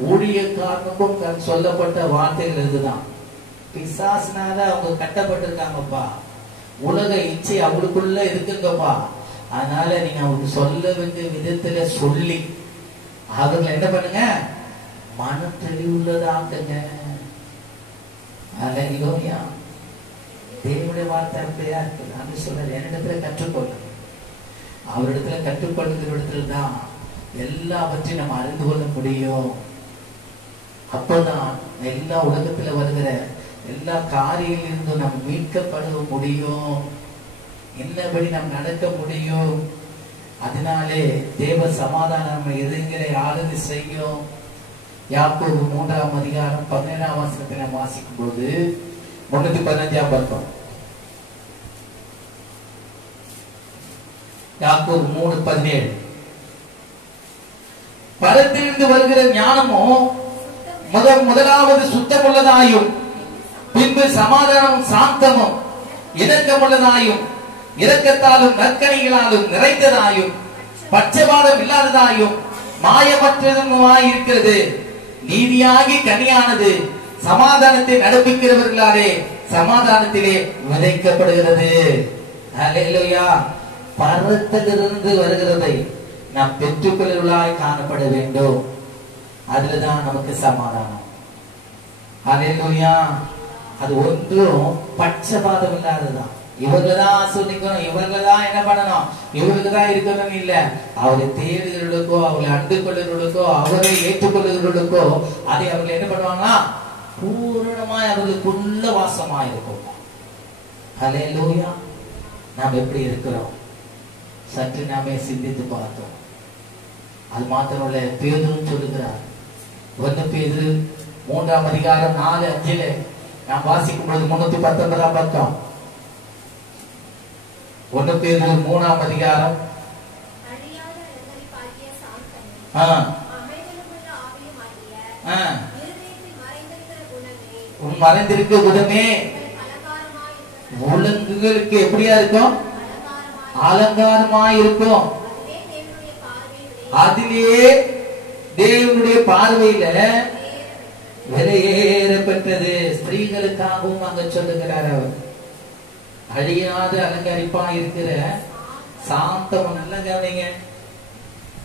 ஊழியக்காரனுக்கும் சொல்லப்பட்ட வார்த்தைகள் இதுதான். பிசாசுனால அவங்க கட்டப்பட்டிருக்காங்கப்பா, உலக இச்சை அவங்களுக்குள்ள இருக்குங்கப்பா. அதனால நீங்க அவங்களுக்கு சொல்ல வேண்டிய விதத்துல சொல்லி அவங்களை என்ன பண்ணுங்க? மன தெளிவுள்ளதாக்குங்க. ஹல்லேலூயா. தேவனுடைய வார்த்தை அப்படியா இருக்கு. நான் சொல்றேன், என்னிடத்துல கற்றுக்கொள்ளும். அவரிடத்துல கற்றுக்கொள்ளுகிற இடத்துல தான் எல்லாவற்றையும் நம்ம அறிந்து கொள்ள முடியும். அப்பதான் எல்லா உலகத்துல வருகிற எல்லா காரியங்களிலிருந்தும் நாம் மீட்கப்பட முடியும், என்னபடி நாம் நடக்க முடியும். அதனாலே தேவ சமாதானம் நம்ம எதிர்களை ஆளுகை செய்யும். யாக்கோபு 3ஆம் அதிகாரம் 17ஆம் வசனத்தை நாம் வாசிக்கும் போது 315ஆம் பக்கம். யாக்கோபு 3:17. பரத்திலிருந்து வருகிற ஞானமோ முதலாவது சுத்தமுள்ளதாயும் பின்பு சமாதானமும் சாந்தமும் இரக்கமுள்ளதாயும் இரக்கத்தாலும் நற்கனிகளாலும் நிறைந்ததாயும் பட்சபாதம் இல்லாததாயும் மாயமற்றதுமாயிருக்கிறது. நீதியாகி கனியானது சமாதானத்தை நடப்பிக்கிறவர்களாலே சமாதானத்திலே விதைக்கப்படுகிறது. ஹல்லேலூயா. பரத்திலிருந்து வருகிறதை நாம் பெற்றுக்கொள்ளாய் காணப்பட வேண்டும். அதுலதான் நமக்கு சமாதானம். ஹல்லேலூயா. அது ஒன்றும் பட்சபாதம் இல்லாததான். இவர்கள்தான் ஆசீர்வதிக்கணும், இவர்கள்தான் என்ன பண்ணணும், இவர்களுக்குதான் இருக்கணும் இல்ல. அவரை தேடுகிறவர்களுக்கோ அவர்களை அண்டு கொள்ளுகிறவர்களுக்கோ அவரை ஏற்றுக்கொள்ளுகிறவர்களுக்கோ அதை அவர்கள் என்ன பண்ணுவாங்கன்னா பூரணமாய் அவர்களுக்குள்ள வாசமாய் இருக்கும். ஹல்லேலூயா. நாம் எப்படி இருக்கிறோம் சற்று நாமே சிந்தித்து பார்த்தோம். அது மாத்திரமல்ல, பேதுரு சொல்லுகிறார், 1 பேதுரு 3ஆம் அதிகாரம் 4:5 நாம் வாசிக்கும் பொழுது 319ஆம் பக்கம். 1 பேதுரு 3ஆம் அதிகாரம் மறைந்திருக்க குணமே உலகுகளுக்கு எப்படியா இருக்கும்? அலங்காரமாய் இருக்கும். அதிலே தேவனுடைய பார்வையில விலையேற பெற்றது. ஸ்திரீகளுக்காகவும் அங்க சொல்லுகிறார். அவர் அழியாத அலங்கரிப்பா இருக்கிற சாந்தம். நல்லா கவனிங்க.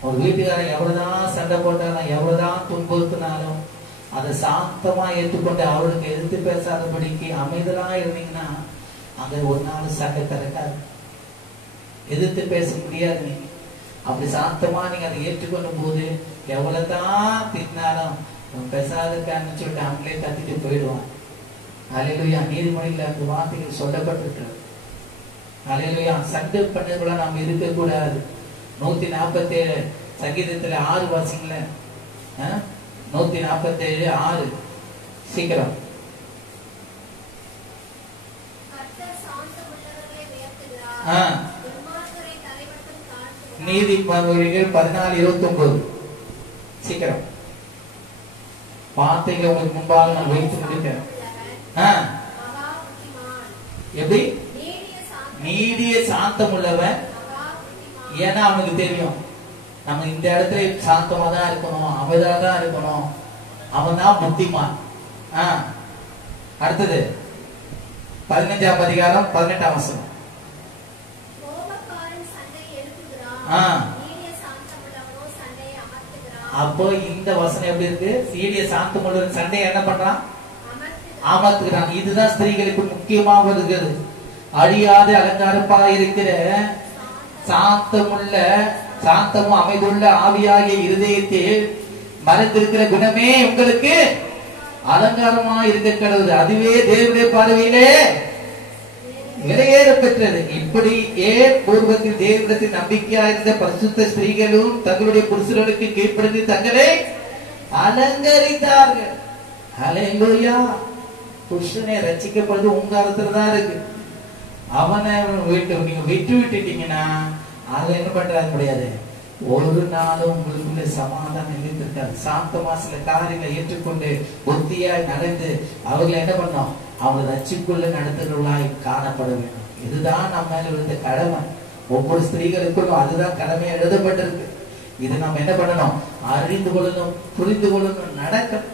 ஒரு வீட்டுக்காரன் எவ்வளவுதான் சண்டை போட்டாலும், எவ்வளவுதான் துன்புறுத்தினாலும் அதை சாந்தமா ஏற்றுக்கொண்டு அவளுக்கு எதிர்த்து பேசாதபடிக்கு அமைதலா இருந்தீங்கன்னா அங்க ஒரு நாள் சண்டை திறக்காது. எதிர்த்து பேச முடியாது. நீங்க அப்படி சாந்தமா நீங்க அதை ஏற்றுக்கொள்ளும் போது எவ்வளவுதான் திட்டினாலும் பேசாதக்கான்னு சொல்லிட்டு அவங்களே கத்திட்டு போயிடுவான். ஹல்லேலூயா. நீதிமொழியில அந்த வார்த்தைகள் சொல்லப்பட்டிருக்கிறது. ஹல்லேலூயா. சண்டை பண்ணக்கூட நாம் இருக்க கூடாது. 147 சங்கீதத்துல 6 வாசிங்கள. 147 6 சீக்கிரம். நீதிமொழிகள் 14:29 சீக்கிரம். வார்த்தைகளை உங்களுக்கு முன்பாக நான் வைத்து முடிக்கிறேன். எப்படி? நீடிய சாந்தம் உள்ளவன். ஏன்னா அவனுக்கு தெரியும் நம்ம இந்த இடத்துல சாந்தமா தான் இருக்கணும், அமைதியா தான் இருக்கணும். அவன் தான் புத்திமான். அடுத்தது 15ஆம் அதிகாரம் 18ஆம் வசனம். அப்போ இந்த வசனம் எப்படி இருக்கு? சீடிய சாந்தம் உள்ள சண்டையை என்ன பண்றான்? அமர்த்துகிறான். இதுதான் ஸ்திரீகளுக்கு முக்கியமாக இருக்கிறது. அழியாத அலங்காரப்பா இருக்கிற சாந்தமுள்ள, சாந்தமும் அமைதுள்ள ஆவியாகிய இருதயத்தில் மறைந்திருக்கிற குணமே உங்களுக்கு அலங்காரமா இருக்க கடவுது. அதுவே தேவனுடைய பார்வையிலே விலையேற பெற்றது. இப்படி ஏன் பூர்வத்தில் தேவனிடத்தில் நம்பிக்கையா இருந்த பரிசுத்த ஸ்திரீகளும் தங்களுடைய புருஷர்களுக்கு கீழ்ப்படுத்தி தங்களை அலங்கரித்தார்கள். ஹல்லேலூயா. புருஷனை ரட்சிக்கப்படுறது உங்க அர்த்தத்துல தான் இருக்கு. அவனை நீங்க விட்டு விட்டுட்டீங்கன்னா அதை என்ன பண்றாங்க முடியாது. ஒரு நாளும் உங்களுக்குள்ள சமாதானம் இருந்திருக்காது. சாந்தமா சில காரியங்களை ஏற்றுக்கொண்டு புத்தியாய் நடந்து அவர்களை என்ன பண்ணோம்? அவங்க ரட்சிக்குள்ள நடத்துகிறவர்களாய் காணப்பட வேண்டும். இதுதான் நம்ம மேல விழுந்த கடமை. ஒவ்வொரு ஸ்திரீகளுக்கும் அதுதான் கடமை எழுதப்பட்டிருக்கு. இது நம்ம என்ன பண்ணணும்? அறிந்து கொள்ளணும், புரிந்து கொள்ளணும், நடக்கணும்.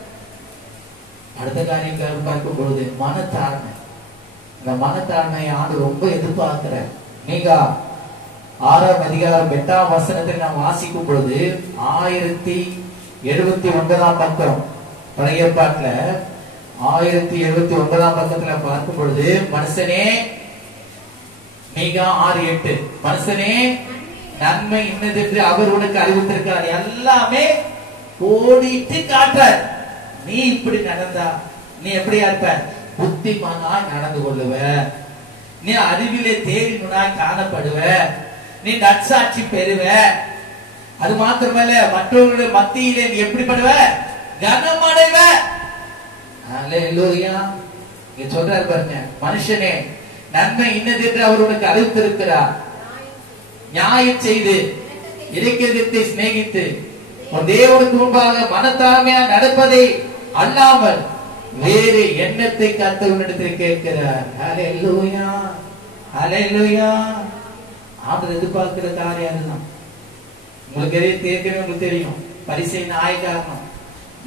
அடுத்த காரியங்கள் பார்க்கும் பொழுது மனத்தாழ்மை. இந்த மனத்தாழ்மையை ஆண்டு ரொம்ப எதிர்பார்க்கிற நீங்க 6ஆம் அதிகாரம் 8ஆம் வசனத்தை நாம் வாசிக்கும் பொழுது 1079ஆம் பக்கம் பழைய ஏற்பாட்டுல 1079ஆம் பக்கத்துல பார்க்கும் பொழுது மனுஷனே, நீங்க 6:8 மனுஷனே நன்மை இன்னது என்று அவர் உனக்கு அறிவித்திருக்கிறார். எல்லாமே ஓடிட்டு காட்டுறார். நீ இப்படி நடந்தா நீ எப்படியா இருப்ப? புத்திமானாய் நடந்து கொள்ளுவ. நீ அறிவிலே தேறினாய் காணப்படுவ. நீ நற்சாட்சி பெறுவ. அது மாத்திரமல்ல, மற்றவர்களுடைய மத்தியிலே நீ எப்படி படுவ? கனமடைவ. ஹல்லேலூயா. இங்க சொல்றாரு பாருங்க, மனுஷனே நன்மை இன்னது என்று அவர் உனக்கு அறிவித்திருக்கிறார். நியாயம் செய்து இறைக்கத்தை சிநேகித்து தேவனுக்கு முன்பாக மனத்தாழ்மையா நடப்பதை அல்லாமல் வேறு எண்ணத்தை கர்த்தரிடத்தில் கேட்கிறார். ஹல்லேலூயா. ஹல்லேலூயா. ஆண்டவர் எதிர்பார்க்கிற காரியம் அதுதான். உங்களுக்கு ஏற்கனவே உங்களுக்கு தெரியும், பரிசேயன் ஆயக்காரன்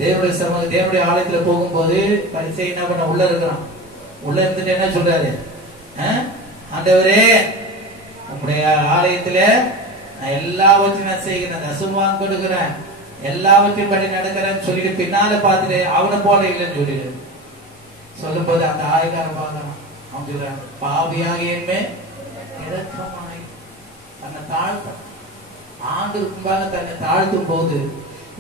தேவனுடைய ஆலயத்துல போகும்போது பரிசேயன் என்ன பண்ண உள்ள இருக்கிறான். உள்ள இருந்துட்டு என்ன சொல்றாரு? ஆண்டவரே, உங்களுடைய ஆலயத்துல நான் எல்லாவற்றையும் நான் செய்கிறேன், தசமபாகம் கொடுக்கிறேன், எல்லாவற்றையும் படி நடக்கிறேன்னு சொல்லிட்டு பின்னால பார்த்துட்டு அவனை போல இல்லைன்னு சொல்லிடு சொல்லும் போது அந்த ஆயக்காரன் பார்க்கலாம். அவன் சொல்றான், பாவியாக என்ன இரக்கமாய் தன்னை தாழ்த்த ஆண்டு முன்பாக தன்னை தாழ்த்தும் போது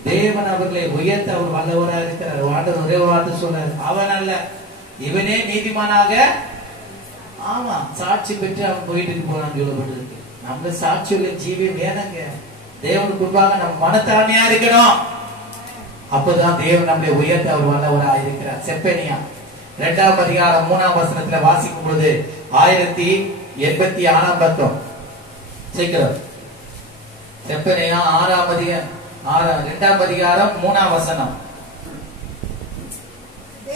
தேவன் அவர்களை உயர்த்த அவர் வல்லவராக இருக்கிறார். ஆண்டவர் ஒரே வார்த்தை சொல்றார், அவன் அல்ல இவனே நீதிமானாக. ஆமா, சாட்சி பெற்று அவன் போயிட்டு போனான்னு சொல்லப்பட்டிருக்கு. நம்ம சாட்சியுள்ள ஜீவியம் வேணுங்க. தேவனுக்கு முன்பாக நம்ம மனத்தாழ்மையா இருக்கணும். அப்பதான் தேவன் நம்மளை உயர்த்த அவர் வல்லவராக இருக்கிறார். செப்பனியா 2ஆம் அதிகாரம் 3ஆம் வசனத்துல வாசிக்கும் பொழுது 1086 பக்கம் சீக்கிரம். செப்பனியா 2ஆம் அதிகாரம் 3ஆம் வசனம்.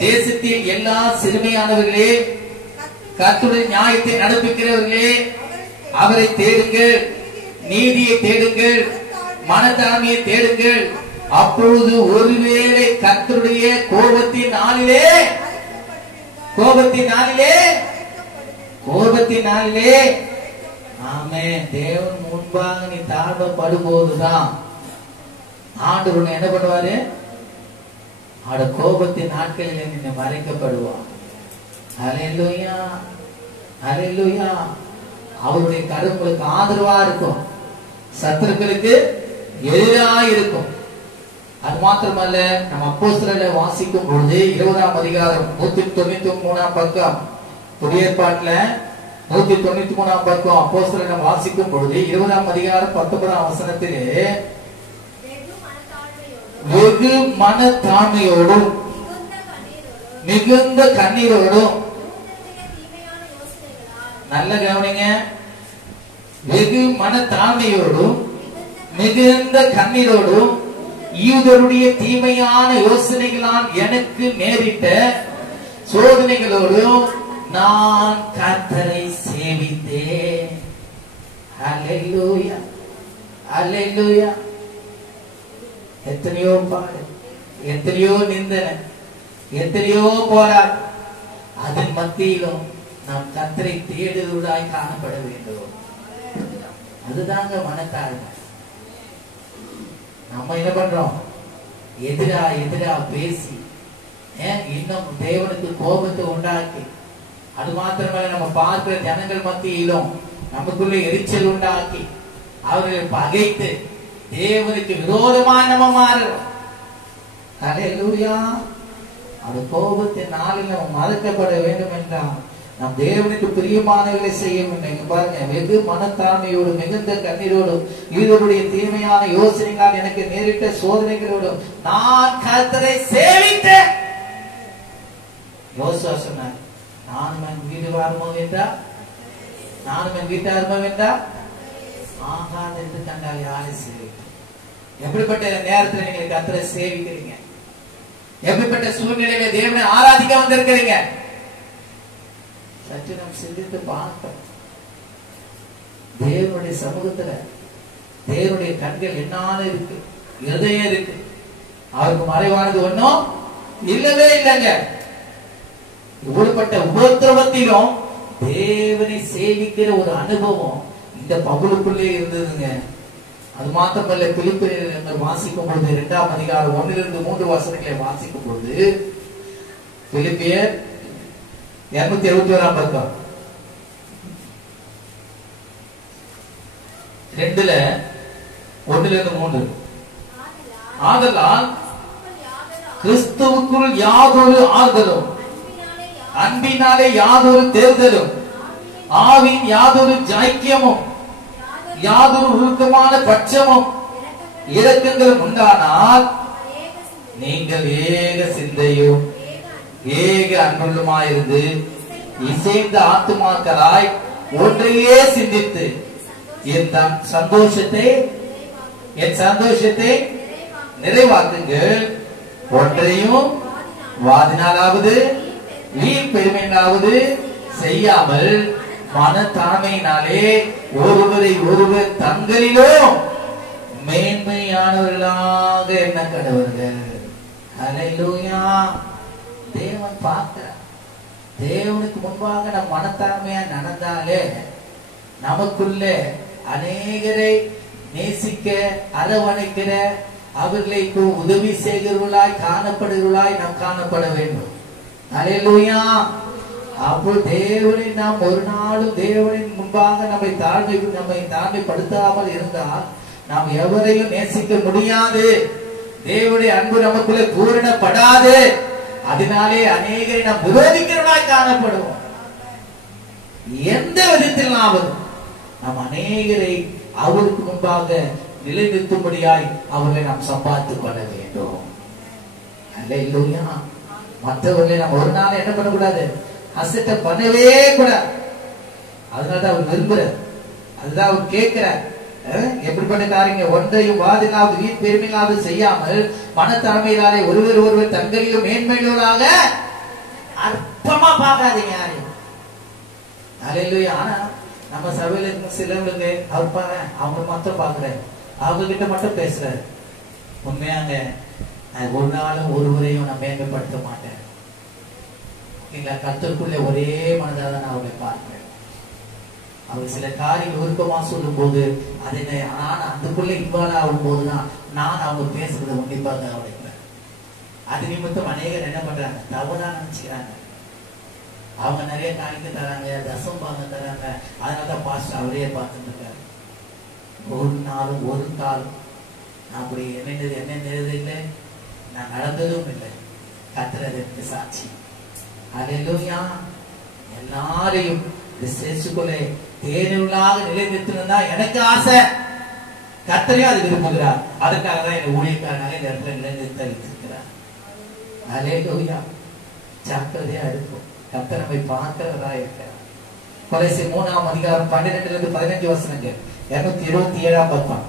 தேசத்தில் எல்லா சிறுமையானவர்களே, கர்த்தருடைய நியாயத்தை நடப்பிக்கிறவர்களே, அவரை தேடுங்கள், நீதியை தேடுங்கள், மனத்தாழ்மையை தேடுங்கள். அப்பொழுது ஒருவேளை கர்த்தருடைய கோபத்தின் நாளிலே ஆமென், தேவன் முன்பாக நீ தாழ்மைப்படும்போதுதான் ஆண்டவர் என்ன பண்ணுவாரு? அவட கோபத்தின் நாட்களில் நின்று மறைக்கப்படுவான். ஹல்லேலூயா, ஹல்லேலூயா. அவருடைய கருங்களுக்கு ஆதரவா இருக்கும், சத்துருக்களுக்கு எதிராக இருக்கும். அது மாத்திரமல்ல, நம்ம அப்போஸ்தலரை வாசிக்கும் பொழுது 20ஆம் அதிகாரம் 193ஆம் பக்கம், புதிய ஏற்பாட்டுல 193ஆம் பக்கம் அப்போஸ்தலரை வாசிக்கும் பொழுது 20ஆம் அதிகாரம் 19ஆம் வசனத்திலே வெகு மனத்தாழ்மையோடும் மிகுந்த கண்ணீரோடும், நல்ல கவனிங்க, வெகு மனத்தாழ்மையோடும் மிகுந்த கண்ணீரோடும் யூதருடைய தீமையான யோசனைகளால் எனக்கு நேரிட்ட சோதனைகளோடும் நான் கர்த்தரை சேவித்தேன். ஹல்லேலூயா, ஹல்லேலூயா. எத்தனையோ பாடு, எத்தனையோ நிந்தனை, எத்தனையோ போராட்டம், அதன் மத்தியிலும் நாம் கர்த்தரை தேடுவதாய் காணப்பட வேண்டும். அதுதாங்க மனத்தாழ்மை. நம்ம என்ன பண்றோம்? எதிரா பேசி இன்னும் தேவனுக்கு கோபத்தை உண்டாக்கி, அது மாத்திரமல்ல நம்ம பார்க்கிற ஜனங்கள் மத்தியிலும் நமக்குள்ள எரிச்சல் உண்டாக்கி அவர்களை பகைத்து தேவனுக்கு விரோதமா நம்ம மாறுறோம். ஹல்லேலூயா. அது கோபத்தின் நாளில் நம்ம மறுக்கப்பட வேண்டும் என்றால் நம் தேவனுக்கு பிரியமானவர்களை செய்ய வேண்டும். பாருங்க, வெகு மனத்தாழ்மையோடு மிகுந்த கண்ணீரோடும் யூதருடைய தீமையான யோசனைகளால் எனக்கு நேரிட்ட சோதனைகளோடும் நான் கர்த்தரை சேவித்தேன். யோசுவா சொன்னார், நானும் என் வீடு வருமோ என்றா, நானும் என் வீட்டாருமோ என்றா ஆகாது என்று கண்டால் யாரை சேவிக்கும்? எப்படிப்பட்ட நேரத்தில் நீங்க கர்த்தரை சேவிக்கிறீங்க? எப்படிப்பட்ட சூழ்நிலையில தேவனை ஆராதிக்க வந்திருக்கிறீங்க? சற்று நாம் சிந்தித்து பார்ப்போம். தேவனுடைய சமூகத்துல தேவனுடைய கண்கள் என்னால இருக்கு, இருதயம் இருக்கு. அவருக்கு மறைவானது ஒன்னும் இல்லவே இல்லைங்க. இவ்வளவுப்பட்ட உபத்திரவத்திலும் தேவனை சேவிக்கிற ஒரு அனுபவம் இந்த பவுலுக்குள்ளே இருந்ததுங்க. அது மாத்திரமல்ல, பிலிப்பியர் வாசிக்கும் பொழுது 2ஆம் அதிகாரம் 1 - 3 வசனங்களை வாசிக்கும் பொழுது, பிலிப்பியர் 271ஆம் பக்கம் 2ல 1-3, ஆதலால் கிறிஸ்துவுக்குள் யாதொரு ஆறுதலும், அன்பினாலே யாதொரு தேர்தலும், ஆவின் யாதொரு ஐக்கியமும், யாதொரு உருக்கமான பட்சமும் இரக்கங்களும் உண்டானால் நீங்கள் ஏக சிந்தையும் ஏக அன்புள்ளுமாயிருந்து இசைந்த ஆத்துமாக்களாய் ஒன்றையே சிந்தித்து என் சந்தோஷத்தை நிறைவாக்குங்கள். ஒன்றையும் வாதினாலாவது வீண் பெருமையினாவது செய்யாமல் மனத்தாழ்மையினாலே ஒருவரை ஒருவர் தங்களிலும் மேன்மையானவர்களாக எண்ண கடவர்கள். ஹல்லேலூயா. தேவன் பார்க்கிறார். தேவனுக்கு முன்பாக நம் மனத்தாழ்மையா நடந்தாலே நமக்குள்ள அநேகரை நேசிக்க, அரவணைக்கிற, அவர்களுக்கு உதவி செய்கிறவர்களாய் காணப்படுகிறவர்களாய் நாம் காணப்பட வேண்டும். ஹல்லேலூயா. அப்போ தேவனை நாம் ஒரு நாளும் தேவனின் முன்பாக நம்மை தாழ்மைப்படுத்தாமல் இருந்தால் நாம் எவரையும் நேசிக்க முடியாது. தேவனுடைய அன்பு நமக்குள்ளே பூரணப்படாது. அதனாலே அநேகரை நாம் விரோதிக்கிறவர்களாய் காணப்படுவோம். எந்த விதத்திலாவது நாம் அநேகரை அவருக்கு முன்பாக நிலைநிறுத்தும்படியாய் அவர்களை நாம் சம்பாதித்துக் கொள்ள வேண்டும். அல்லேலூயா. மற்றவர்களை நாம் ஒரு நாள் என்ன பண்ணக்கூடாது, அசட்டை பண்ணவே கூடாது. அதனாலதான் அவர் விரும்புறார், அதுதான் அவர் கேட்கிறார். எப்படிப்பட்ட காரியங்கள் ஒன்றையும் வாதிலாவது வீண் பெருமையிலாவது செய்யாமல் மனத்தன்மையினாலே ஒருவர் ஒருவர் தங்களிலும் மேன்மையிலாக அற்பமா பார்க்காதீங்க யாரையும். அல்லேலூயா. ஆனா நம்ம சபையில இருக்க சிலவங்க அவர் பாரு, அவங்க மட்டும் பாக்குறாரு, அவங்க கிட்ட மட்டும் பேசுறாரு. உண்மையாங்க ஒரு நாளும் ஒருவரையும் நான் மேன்மைப்படுத்த மாட்டேன். இல்ல கர்த்தருக்குள்ளே ஒரே மனதாக நான் அவரை பார்க்கிறேன். அவர் சில காரியங்கள் விருப்பமா சொல்லும் போது அதை நான் அதுக்குள்ள இன்வால்வ் ஆகும் போதுதான் நான் அவங்க பேசுறதை உன்னிப்பாக கவனிக்கிறேன். அது நிமித்தம் அநேகர் என்ன பண்றாங்க, தவறா நினைச்சுக்கிறாங்க. அவங்க நிறைய காணிக்க தராங்க, தசம் பாங்க தராங்க, அதனாலதான் பாஸ்டர் அவரே பார்த்துட்டு இருக்காரு. ஒரு நாளும் ஒரு காலம் நான் அப்படி என்னென்னது இல்லை, நான் நடந்ததும் இல்லை. கர்த்தருக்கு சாட்சி. அல்லேலூயா. எல்லாரையும் சேர்த்துக்கொள்ளே தேர்வுகளாக நிலைநிறுத்தினா எனக்கு ஆசை. கர்த்தரையும் அது விரும்புகிறார். அதுக்காக தான் என் ஊழியக்காரனாக இந்த இடத்துல நிலைநிறுத்திருக்கிறார். அல்லேலூயா. ஜாக்கிரதையா இருக்கும். கர்த்தர் நம்மை பார்க்கிறதா இருக்கிறார். கொலோசியர் 3ஆம் அதிகாரம் 12 - 15 வசனங்கள். 227ஆம் பக்கம்.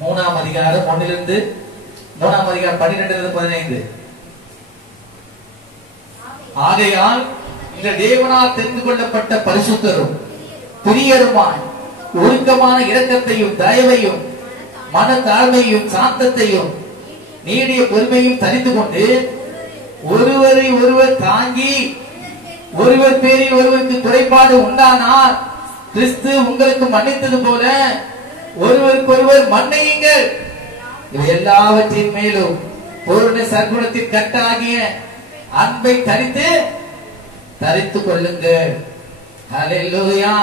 3ஆம் அதிகாரம் 1 - 3ஆம் அதிகாரம் 12 - 15. ஆகையால் இந்த தேவனால் தெரிந்து கொள்ளப்பட்ட பரிசுத்தரும் பிரியருமாய் ஒழுக்கமான இரக்கத்தையும் தயவையும் மன தாழ்மையும் சாந்தத்தையும் நீடிய பொறுமையும் தரித்து கொண்டு ஒருவரை ஒருவர் தாங்கி ஒருவர் பேரில் ஒருவருக்கு குறைபாடு உண்டானால் கிறிஸ்து உங்களுக்கு மன்னித்தது போல ஒருவருக்கு ஒருவர் மன்னியுங்கள். இவை எல்லாவற்றின் மேலும் பூரண சற்குணத்தின் கட்டாகிய அன்பை தரித்துக் கொள்ளுங்கள். அல்லேலூயா.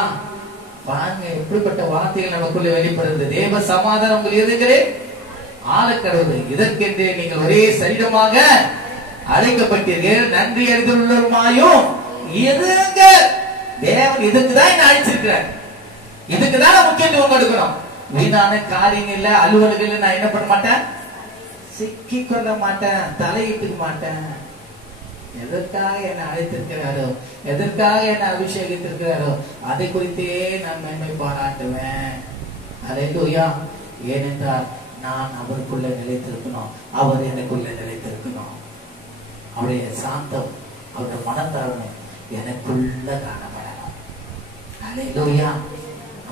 பாருங்க எப்படிப்பட்ட வார்த்தைகள் நமக்குள்ளே வெளிப்படுகிறது. தேவ சமாதானம் உங்கள் இருதயங்களே ஆளக்கடவுள். இதற்கென்றே நீங்கள் ஒரே சரீரமாக அழைக்கப்பட்டீர்கள், நன்றி அறிந்துள்ளவருமாயும் இருங்க. தேவன் இதுக்குதான் என்ன அழைச்சிருக்கிறார். இதுக்குதான் முக்கியத்துவம் கொடுக்கணும். வீணான காரியங்கள் இல்ல, அலுவலர்கள் நான் என்ன பண்ண மாட்டேன், சிக்கிக் கொள்ள மாட்டேன், தலையிட்டுக்க மாட்டேன். எதற்காக என்ன அழைத்திருக்கிறாரோ, எதற்காக என்ன அபிஷேகித்திருக்கிறாரோ அதை குறித்தே நான் மேன்மை பாராட்டுவேன். அல்லேலூயா. ஏனென்றால் நான் அவருக்குள்ள நிலைத்திருக்கணும், அவர் எனக்குள்ள நிலைத்திருக்கணும். அவருடைய சாந்தம், அவருடைய மனத்தாழ்மை எனக்குள்ள காணப்படணும். அல்லேலூயா.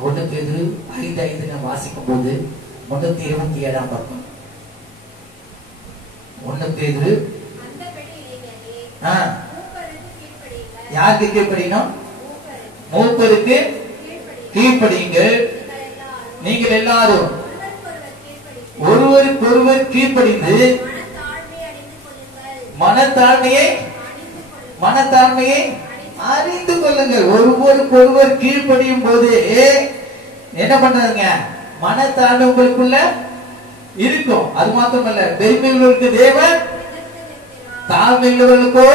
1 பேதுரு 5:5 வாசிக்கும் போது 327ஆம் பக்கம். 1 பேதுரு யாருக்கு கீழ்ப்படியணும்? மூப்பருக்கு கீழ்ப்படியுங்கள். நீங்கள் எல்லாரும் ஒருவருக்கு ஒருவர் கீழ்ப்படிந்து மனத்தாழ்மையை அறிந்து கொள்ளுங்கள். ஒருவருக்கு ஒருவர் கீழ்ப்படியும் போது என்ன பண்றாங்க, மனத்தாழ்மை உங்களுக்குள்ள இருக்கும். அது மாத்திரமல்ல, பெருமைகளுக்கு தேவன் தாழ்மையுள்ளவர்களுக்கோ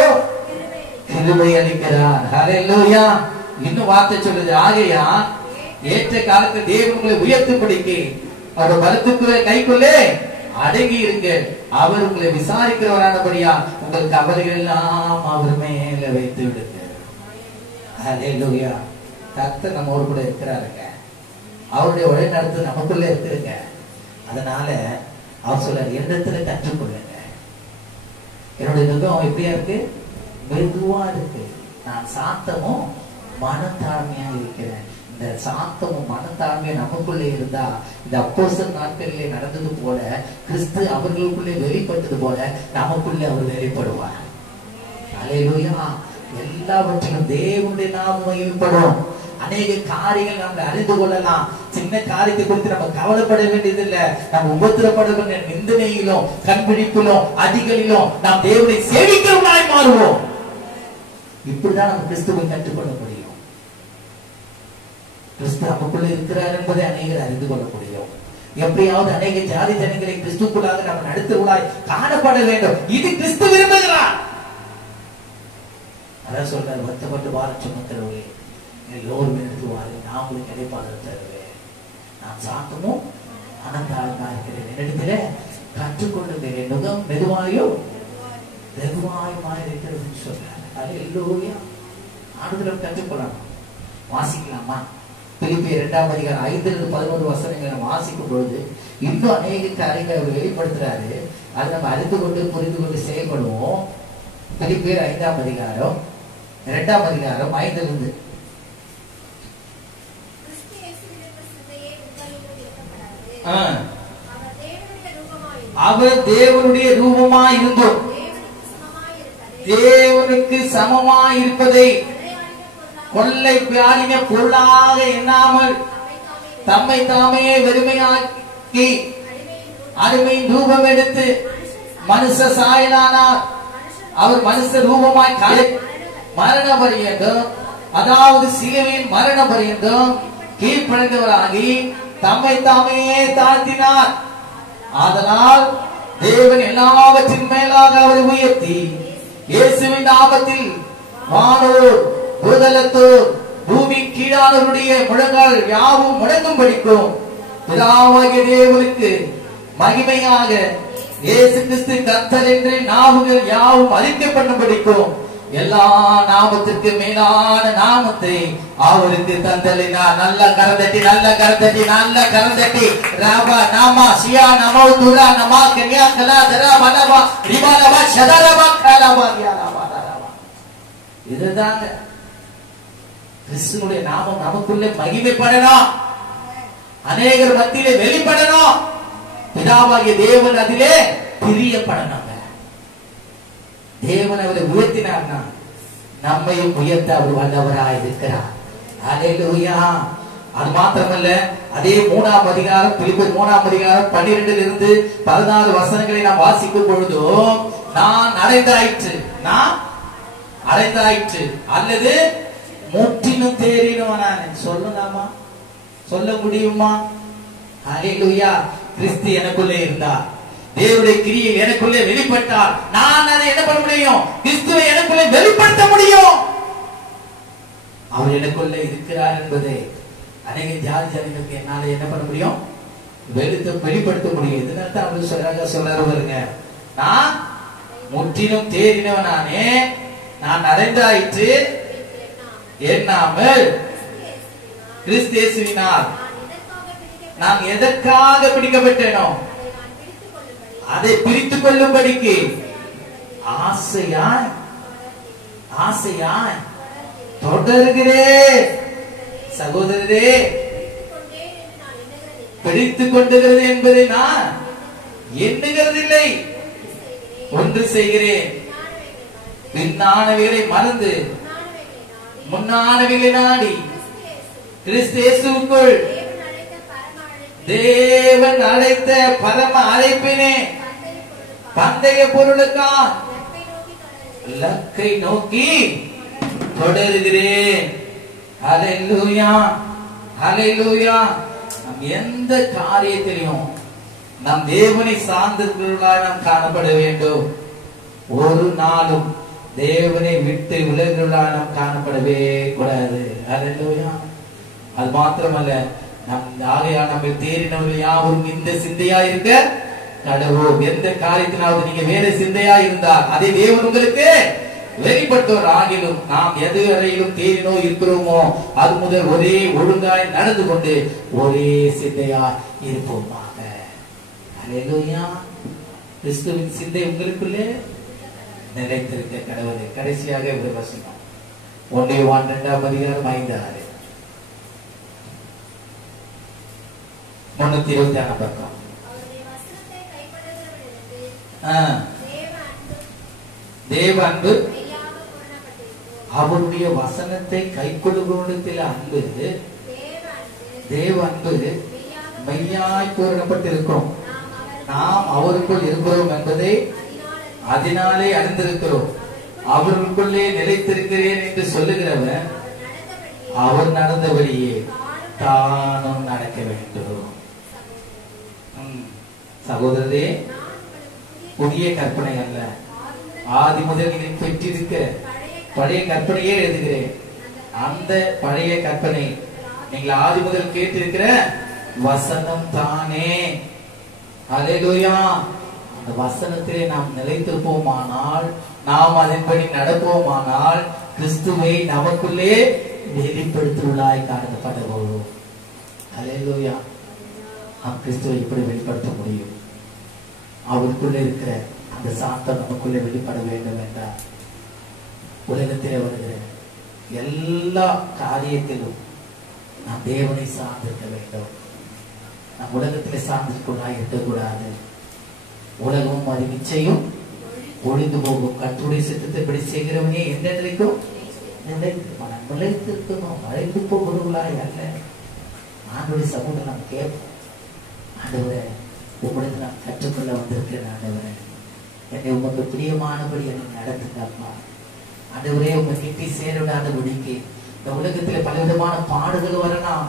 கிருபை அளிக்கிறார். அல்லேலூயா. இன்னும் வார்த்தை சொல்லுது, ஆகையா ஏற்ற காலத்தில் தேவன் உங்களை உயர்த்தும்படிக்கு அவர் பலத்துக்குள்ள கைக்குள்ளே அடங்கி இருங்க. அவர் உங்களை விசாரிக்கிறவரானபடியா உங்கள் கவலைகள் எல்லாம் அவர் மேல வைத்து விடுங்க. அல்லேலூயா. கர்த்தர் நம்மோடு கூட இருக்கிறாருங்க. அவருடைய வழி நடத்து நமக்குள்ள இருக்குங்க. அதனால அவர் சொல்றாரு, என்னிடத்துல கற்றுக்கொள்ளுங்க. என்னுடைய நுகம் எப்படியா இருக்கு, மெதுவா இருக்கு. நான் சாந்தமும் மனத்தாழ்மையா இருக்கிறேன். இந்த சாந்தமும் மனத்தாழ்மையும் நமக்குள்ளே இருந்தா, இந்த அப்போஸ்தலர் நாட்களிலே நடந்தது போல, கிறிஸ்து அவர்களுக்குள்ளே வெளிப்பட்டது போல நமக்குள்ளே அவர் வெளிப்படுவார். அல்லேலூயா. எல்லாவற்றிலும் தேவனுடைய நாமம் மகிமைப்படும். அநேக காரியங்கள் நம்ம அறிந்து கொள்ளலாம். சின்ன காரியத்தை குறித்து நம்ம கவலைப்பட வேண்டியது இல்லை. நம்ம உபத்திரப்பட வேண்டிய நிந்தனையிலும் கண்பிடிப்பிலும் அதிகளிலும் நாம் தேவனை சேவிக்கிறவர்களாய் மாறுவோம். இப்படிதான் நம்ம கிறிஸ்துவை கற்றுக்கொள்ள முடியும். கிறிஸ்து நமக்குள்ள இருக்கிறார் என்பதை அநேகர் அறிந்து கொள்ள முடியும். எப்படியாவது அநேக ஜாதி ஜனங்களை கிறிஸ்துக்குள்ளாக நம்ம நடத்துவதாய் காணப்பட வேண்டும். இது கிறிஸ்து விரும்புகிறார். அதான் சொல்றாரு, வருத்தப்பட்டு பாரம் சுமக்கிறவர்களே எல்லோரும் எழுதுவாரு, நான் உங்களுக்கு கிடைப்பாக தருவேன். நான் சாந்தமும் அனந்தாளமா இருக்கிறேன், என்னிடத்துல கற்றுக்கொள்ளுகிறேன், நுகம் மெதுவாயோ வெகுவாயுமா இருக்கிறதுன்னு சொல்றாரு. அது எல்லோரையும் ஆண்டுகளும் கற்றுக்கொள்ளலாம். வாசிக்கலாமா? பிலிப்பியர் 2ஆம் அதிகாரம் 5-11 வசனங்களை நம்ம வாசிக்கும் பொழுது இன்னும் அநேக காரியங்களை அவர் வெளிப்படுத்துறாரு. அதை நம்ம அறிந்து கொண்டு புரிந்து கொண்டு செயல்படுவோம். பிலிப்பியர் 5ஆம் அதிகாரம் 2ஆம் அதிகாரம் 5 அவர் தேவனுடைய ரூபமாய் இருந்தோம், தேவனுக்கு சமமாய் இருப்பதை கொள்ளை பியாரின பொருளாக எண்ணாமல் தம்மை தாமே வெறுமையாக்கி அடிமையின் ரூபம் எடுத்து மனுஷ சாயலானார். அவர் மனுஷ ரூபமாய் மரண பரியந்தம், அதாவது சிலுவையின் மரண பரியந்தம் கீழ்ப்படைந்தவராகி தம்மை தாமே தாழ்த்தினார். ஆதலால் தேவன் எல்லாவற்றின் மேலாக அவரை உயர்த்தி இயேசுவின் நாமத்தில் வானோர் பூதலத்தோர் பூமி கீழானவருடைய முழங்கால் யாவும் முழங்கும் படிக்கும் பிதாவாகிய தேவனுக்கு மகிமையாக இயேசு கிறிஸ்து கர்த்தர் என்று நாவுகள் யாவும் அறிக்கப்படும் படிக்கும் எல்லா நாமத்திற்கு மேலான நாமத்தை அவருக்கு தந்தலினார். நல்ல கரந்தட்டி, நல்ல கரந்தட்டி, நல்ல கரந்தட்டி. ராபா நாமா சியா நமோ துரா நமா கன்யா கலா தரா மனவா ரிபாலவா ஷதரவா கலவா யாலவா தரவா. இதுதாங்க கிறிஸ்துவுடைய நாமம் நமக்குள்ளே மகிமைப்படணும், அநேகர் மத்தியிலே வெளிப்படணும், பிதாவாகிய தேவன் அதிலே பிரியப்படணும். தேவன் அவரை உயர்த்தினார்னா நம்மையும் உயர்த்த அவர் வல்லவராய் இருக்கிறார். அல்லேலூயா. அது மாத்திரமல்ல, அதே 3ஆம் அதிகாரம் பிலிப்பியர் 3ஆம் அதிகாரம் 12 - 16 வசனங்களை நாம் வாசிக்கும் பொழுதும் நான் அடைந்தாயிற்று, நான் அடைந்தாயிற்று அல்லது முற்றிலும் தேறினவனானேன் சொல்லலாமா? சொல்ல முடியுமா? அல்லேலூயா. கிறிஸ்து எனக்குள்ளே இருந்தார், தேவனுடைய கிரியை எனக்குள்ளே வெளிப்பட்டார். நான் அதை என்ன பண்ண முடியும்? கிறிஸ்துவை எனக்குள்ளே வெளிப்படுத்த முடியும். அவர் எனக்குள்ளே இருக்கிறார் என்பதை அநேக ஜாதி ஜனங்களுக்கு என்னால என்ன பண்ண முடியும்? வெளிப்படுத்த முடியும். இதனால அவர் சொல்றாரு பாருங்க, நான் முற்றிலும் தேறினவனானே, நான் அடைந்தாயிற்று எண்ணாமல் கிறிஸ்து இயேசுவினால் நான் எதற்காக பிடிக்கப்பட்டேனோ அதை பிரித்துக் கொள்ளும்படிக்கு ஆசையாய் ஆசையாய் தொடர்கிறேன். சகோதரரே, பிடித்துக் கொண்டுகிறது என்பதை நான் எண்ணுகிறதில்லை. ஒன்று செய்கிறேன், பின்னானவைகளை மறந்து முன்னானவைகளை நாடி கிறிஸ்து இயேசுவுக்குள் தேவன் அழைத்த பரம அழைப்பினே பந்தய பொருளுக்கா லக்கை நோக்கி தொடர்கிறேன். ஹல்லேலூயா, ஹல்லேலூயா. நம் எந்த காரியத்திலையும் நம் தேவனை சார்ந்தவர்களாய் நாம் காணப்பட வேண்டும். ஒரு நாளும் தேவனை விட்டு விலகுகளாய் நாம் காணப்படவே கூடாது. ஹல்லேலூயா. அது மாத்திரமல்ல, நம் ஆகையால் நம்ம தேறினவர்கள் யாவரும் இந்த சிந்தையா இருக்க கடவுள். எந்த காரியத்தினாவது நீங்க வேற சிந்தையா இருந்தால் அதை தேவன் உங்களுக்கு வெளிப்பட்டோர் ஆகிலும் நாம் எது வரையிலும் தேறினோ இருக்கிறோமோ அது முதல் ஒரே ஒழுங்காய் நடந்து கொண்டு ஒரே சிந்தையா இருப்போமாக. அல்லேலூயா. கிறிஸ்துவின் சிந்தை உங்களுக்குள்ளே நிலைத்திருக்க கடவுளே. கடைசியாக ஒரு வசனம் 1 யோவான் 2ஆம் அதிகாரம் 5-6 326 பக்கம். தேவ அன்பு, அவருடைய வசனத்தை கைக்கொள்ளுகிறவனிடத்தில் அன்பு, தேவ அன்பு மெய்யாய் பூரணப்பட்டிருக்கிறோம். நாம் அவருக்குள் இருக்கிறோம் என்பதை அதனாலே அறிந்திருக்கிறோம். அவருக்குள்ளே நிலைத்திருக்கிறேன் என்று சொல்லுகிறவன் அவர் நடந்தபடியே தானும் நடக்க வேண்டும். சகோதரரே, புதிய கற்பனை அல்ல, ஆதி முதல் நீங்கள் பெற்றிருக்க பழைய கற்பனையே எழுதுகிறேன். அந்த பழைய கற்பனை நீங்கள் ஆதி முதல் கேட்டிருக்கிற வசனம் தானே. அல்லேலூயா. அந்த வசனத்திலே நாம் நிலைத்திருப்போமானால், நாம் அதன்படி நடப்போமானால், கிறிஸ்துவை நமக்குள்ளே வெளிப்படுத்துவதாய் காணப்படுவோம். அல்லேலூயா. நாம் கிறிஸ்துவை எப்படி வெளிப்படுத்த முடியும்? அவருக்குள்ளே இருக்கிற அந்த சாந்தம் நமக்குள்ளே வெளிப்பட வேண்டும் என்றால், உலகத்திலே வருகிற எல்லா காரியத்திலும் நாம் தேவனை சார்ந்திருக்க வேண்டும். நம் உலகத்திலே சார்ந்திருக்கொள்ளாய் இருக்கக்கூடாது. உலகமும் அது நிச்சயம் ஒழிந்து போகும். கர்த்தருடைய சித்தத்தை செய்கிறவனே எந்த நிலைக்கும் நிலைத்திருக்கணும். அழைத்து போகிறவர்களாய் அல்ல. ஆண்டவருடைய சமூகம் நாம் கேட்போம். ஆண்டவரே, உங்களிடத்தில் நான் கற்றுக்கொள்ள வந்திருக்கிறேன். ஆண்டவரே, என்னை உமக்கு பிரியமானபடி என்னை நடத்துங்கப்பா. ஆண்டவரே, உங்க கிட்டி சேரவிடாதபடிக்கு இந்த உலகத்தில் பலவிதமான பாடுகள் வரலாம்,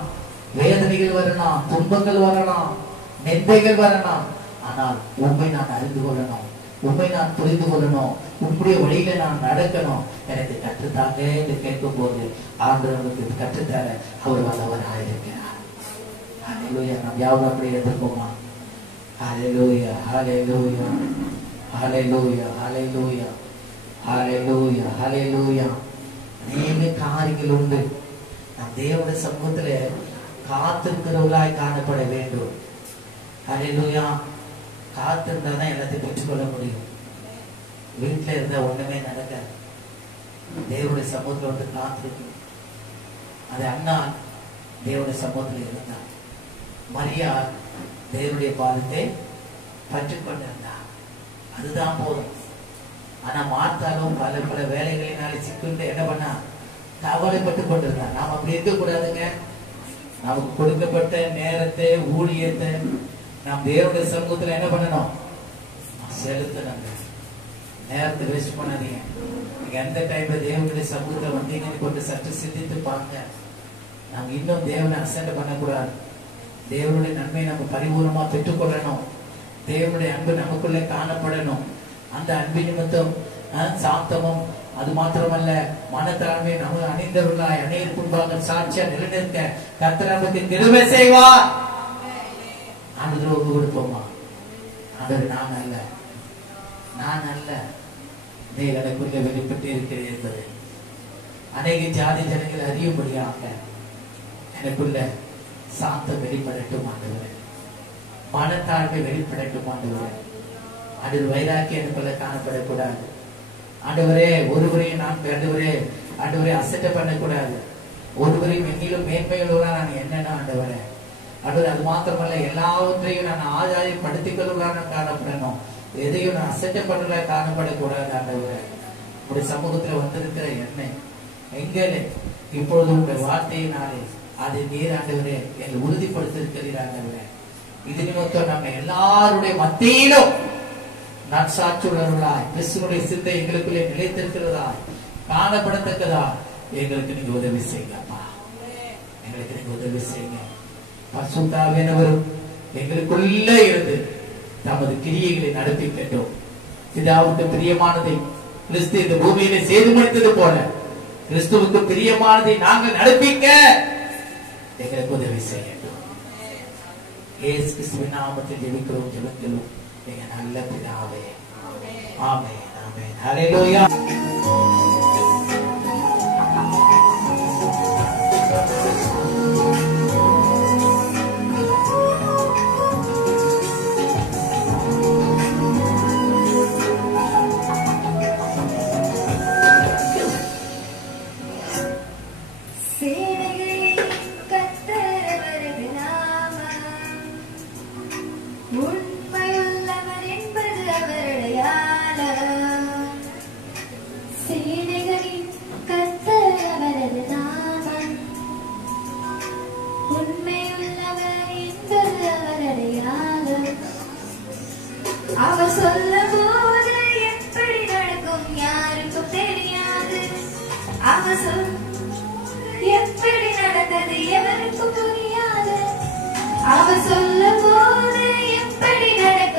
வேதனைகள் வரலாம், துன்பங்கள் வரலாம், நிந்தைகள் வரலாம். ஆனால் உண்மை நான் அறிந்து கொள்ளணும், உண்மை நான் புரிந்து கொள்ளணும், உங்களுடைய வழியில நான் நடக்கணும். எனக்கு கற்றுத்தாங்க என்று கேட்கும் போது ஆண்டவருக்கு கற்றுத்தர அவர் வல்லவராயிருக்கிறார். ஹல்லேலூயா. நாம் யாரும் அப்படி எடுத்துக்கோமா? ஹல்லேலூயா, ஹல்லேலூயா, ஹல்லேலூயா, ஹல்லேலூயா, ஹல்லேலூயா, ஹல்லேலூயா. அநேக காரியங்கள் உண்டு. நாம் தேவனுடைய சமூகத்திலே காத்திருக்கிறவர்களாய் காணப்பட வேண்டும். ஹல்லேலூயா. காத்திருந்தாதான் எல்லாத்தையும் பெற்றுக்கொள்ள முடியும். வீட்டில இருந்தா ஒண்ணுமே நடக்காது. தேவனுடைய சமூகத்தில் வந்து காத்திருக்கும். அது அண்ணா தேவனுடைய சமூகத்தில் இருந்தார். மரியா தேவனுடைய பாதத்தை பற்றிக் கொண்டிருந்தார். அதுதான் போதும். ஆனா மார்த்தாலும் பல பல வேலைகளினாலே சிக்கிட்டு என்ன பண்ணா கவலைப்பட்டுக் கொண்டிருந்தார். நாம் அப்படி இருக்க கூடாதுங்க. நமக்கு கொடுக்கப்பட்ட நேரத்தை, ஊழியத்தை நாம் தேவனுடைய சமூகத்துல என்ன பண்ணணும்? செலுத்தணும். நேரத்தை வேஸ்ட் பண்ணாதீங்க. நீங்க எந்த டைம்ல தேவனுடைய சமூகத்தை வந்தீங்கன்னு கொண்டு சற்று சிந்தித்து பாருங்க. நாம் இன்னும் தேவனை அசண்டை பண்ணக்கூடாது. தேவனுடைய நன்மையை நம்ம பரிபூர்ணமா பெற்றுக்கொள்ளணும். தேவனுடைய அன்பு நமக்குள்ளே காணப்படணும். அந்த அன்பு நிமித்தம் சாந்தமும், அது மாத்திரமல்ல மனத்தாழ்மை நம்ம அணிந்தவர்களாய் அநேகருக்கு முன்பாக சாட்சியா நிலைநிற்க கர்த்தர் நமக்கு கிருபை செய்வார். ஆண்டவருக்கு ஒப்பு கொடுப்போமா? ஆண்டவர், நான் அல்ல, நான் அல்ல, நீ எனக்குள்ளே வெளிப்பட்டு இருக்கிறேன் என்பது அநேக ஜாதி ஜனங்கள் அறியும்படியாக எனக்குள்ள சாந்தம் வெளிப்படட்டும் ஆண்டவரே. மனத்தாழ்மை வெளிப்படட்டும் ஆண்டவரே. அது வைராக்கியம் எனக்குள்ள காணப்படக்கூடாது ஆண்டவரே. ஒருவரையும் நான் ஆண்டவரே அசட்டை பண்ணக்கூடாது. ஒருவரையும் எங்கிலும் மேன்மையுள்ளவரா நான் என்னன்னா ஆண்டவரே. ஆண்டவரே, அது மாத்திரமல்ல, எல்லாவற்றையும் நான் ஆதாயப்படுத்திக் கொள்வதாக காணப்படணும். எதையும் நான் அசட்டை பண்ணுவதாக காணப்படக்கூடாது ஆண்டவரே. உடைய சமூகத்துல வந்திருக்கிற எண்ணெய் எங்களே இப்பொழுது உங்கள் வார்த்தையினாலே அதை நீர் ஆண்டவரே என்னை உறுதிப்படுத்திருக்கிறீர் ஆண்டவரே. இது நிமித்தம் நாங்கள் எல்லாருடைய மத்தியிலும் நற்சாட்சியுள்ளவர்களாய் கிறிஸ்துவனுடைய சிந்தை எங்களுக்குள்ளே நிலைத்திருக்கிறதாய் காணப்படத்தக்கதா எங்களுக்கு நீங்க உதவி செய்யுங்கப்பா. எங்களுக்கு நீங்க உதவி செய்யுங்க. பரிசுத்த ஆவியானவரும் எங்களுக்குள்ளே இருந்து தமது கிரியைகளை நடப்பிக்கட்டும். பிதாவுக்கு பிரியமானதை கிறிஸ்து இந்த பூமியிலே செய்து முடித்தது போல கிறிஸ்துவுக்கு பிரியமானதை நாங்கள் நடப்பிக்க எங்களுக்கு உதவி செய்யட்டும். இயேசு கிறிஸ்துவின் நாமத்தில் ஜெபிக்கிறோம். ஜெபத்திலும் எங்க நல்ல பிதாவே. ஆமென், ஆமென். ஹல்லேலூயா. அவர் சொல்லும் போது எப்படி நடக்கும் யாருக்கும் தெரியாது. அவர் எப்படி நடந்தது எவருக்கும் புரியாது. அவர் சொல்லும் போது எப்படி நடக்கும்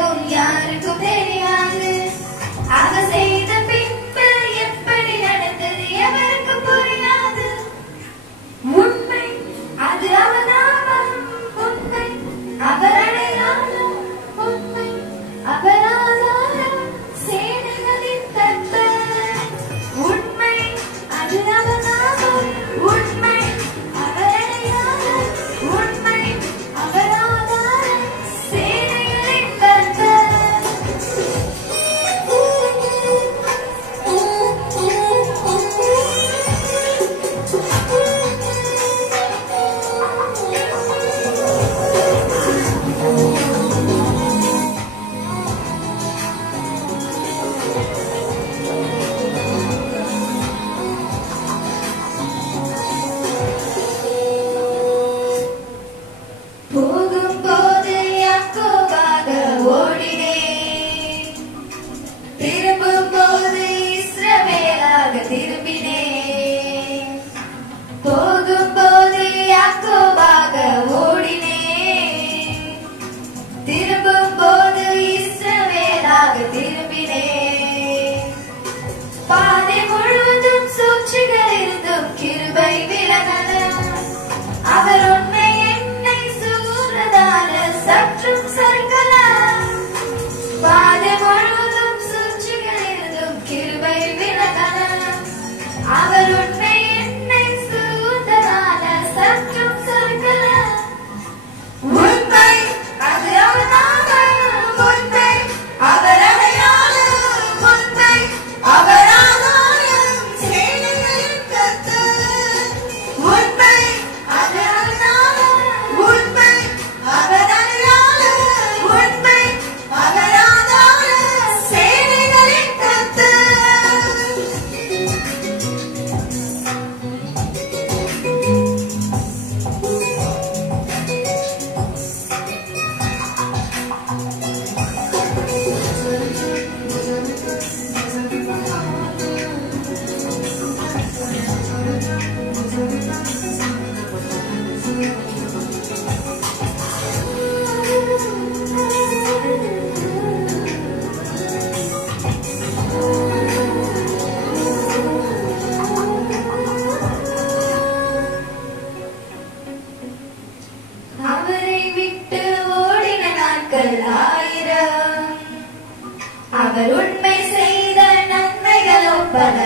அவரை விட்டு ஓடின நாட்கள் 1000, அவர் உண்மை செய்த நன்மைகளோ பல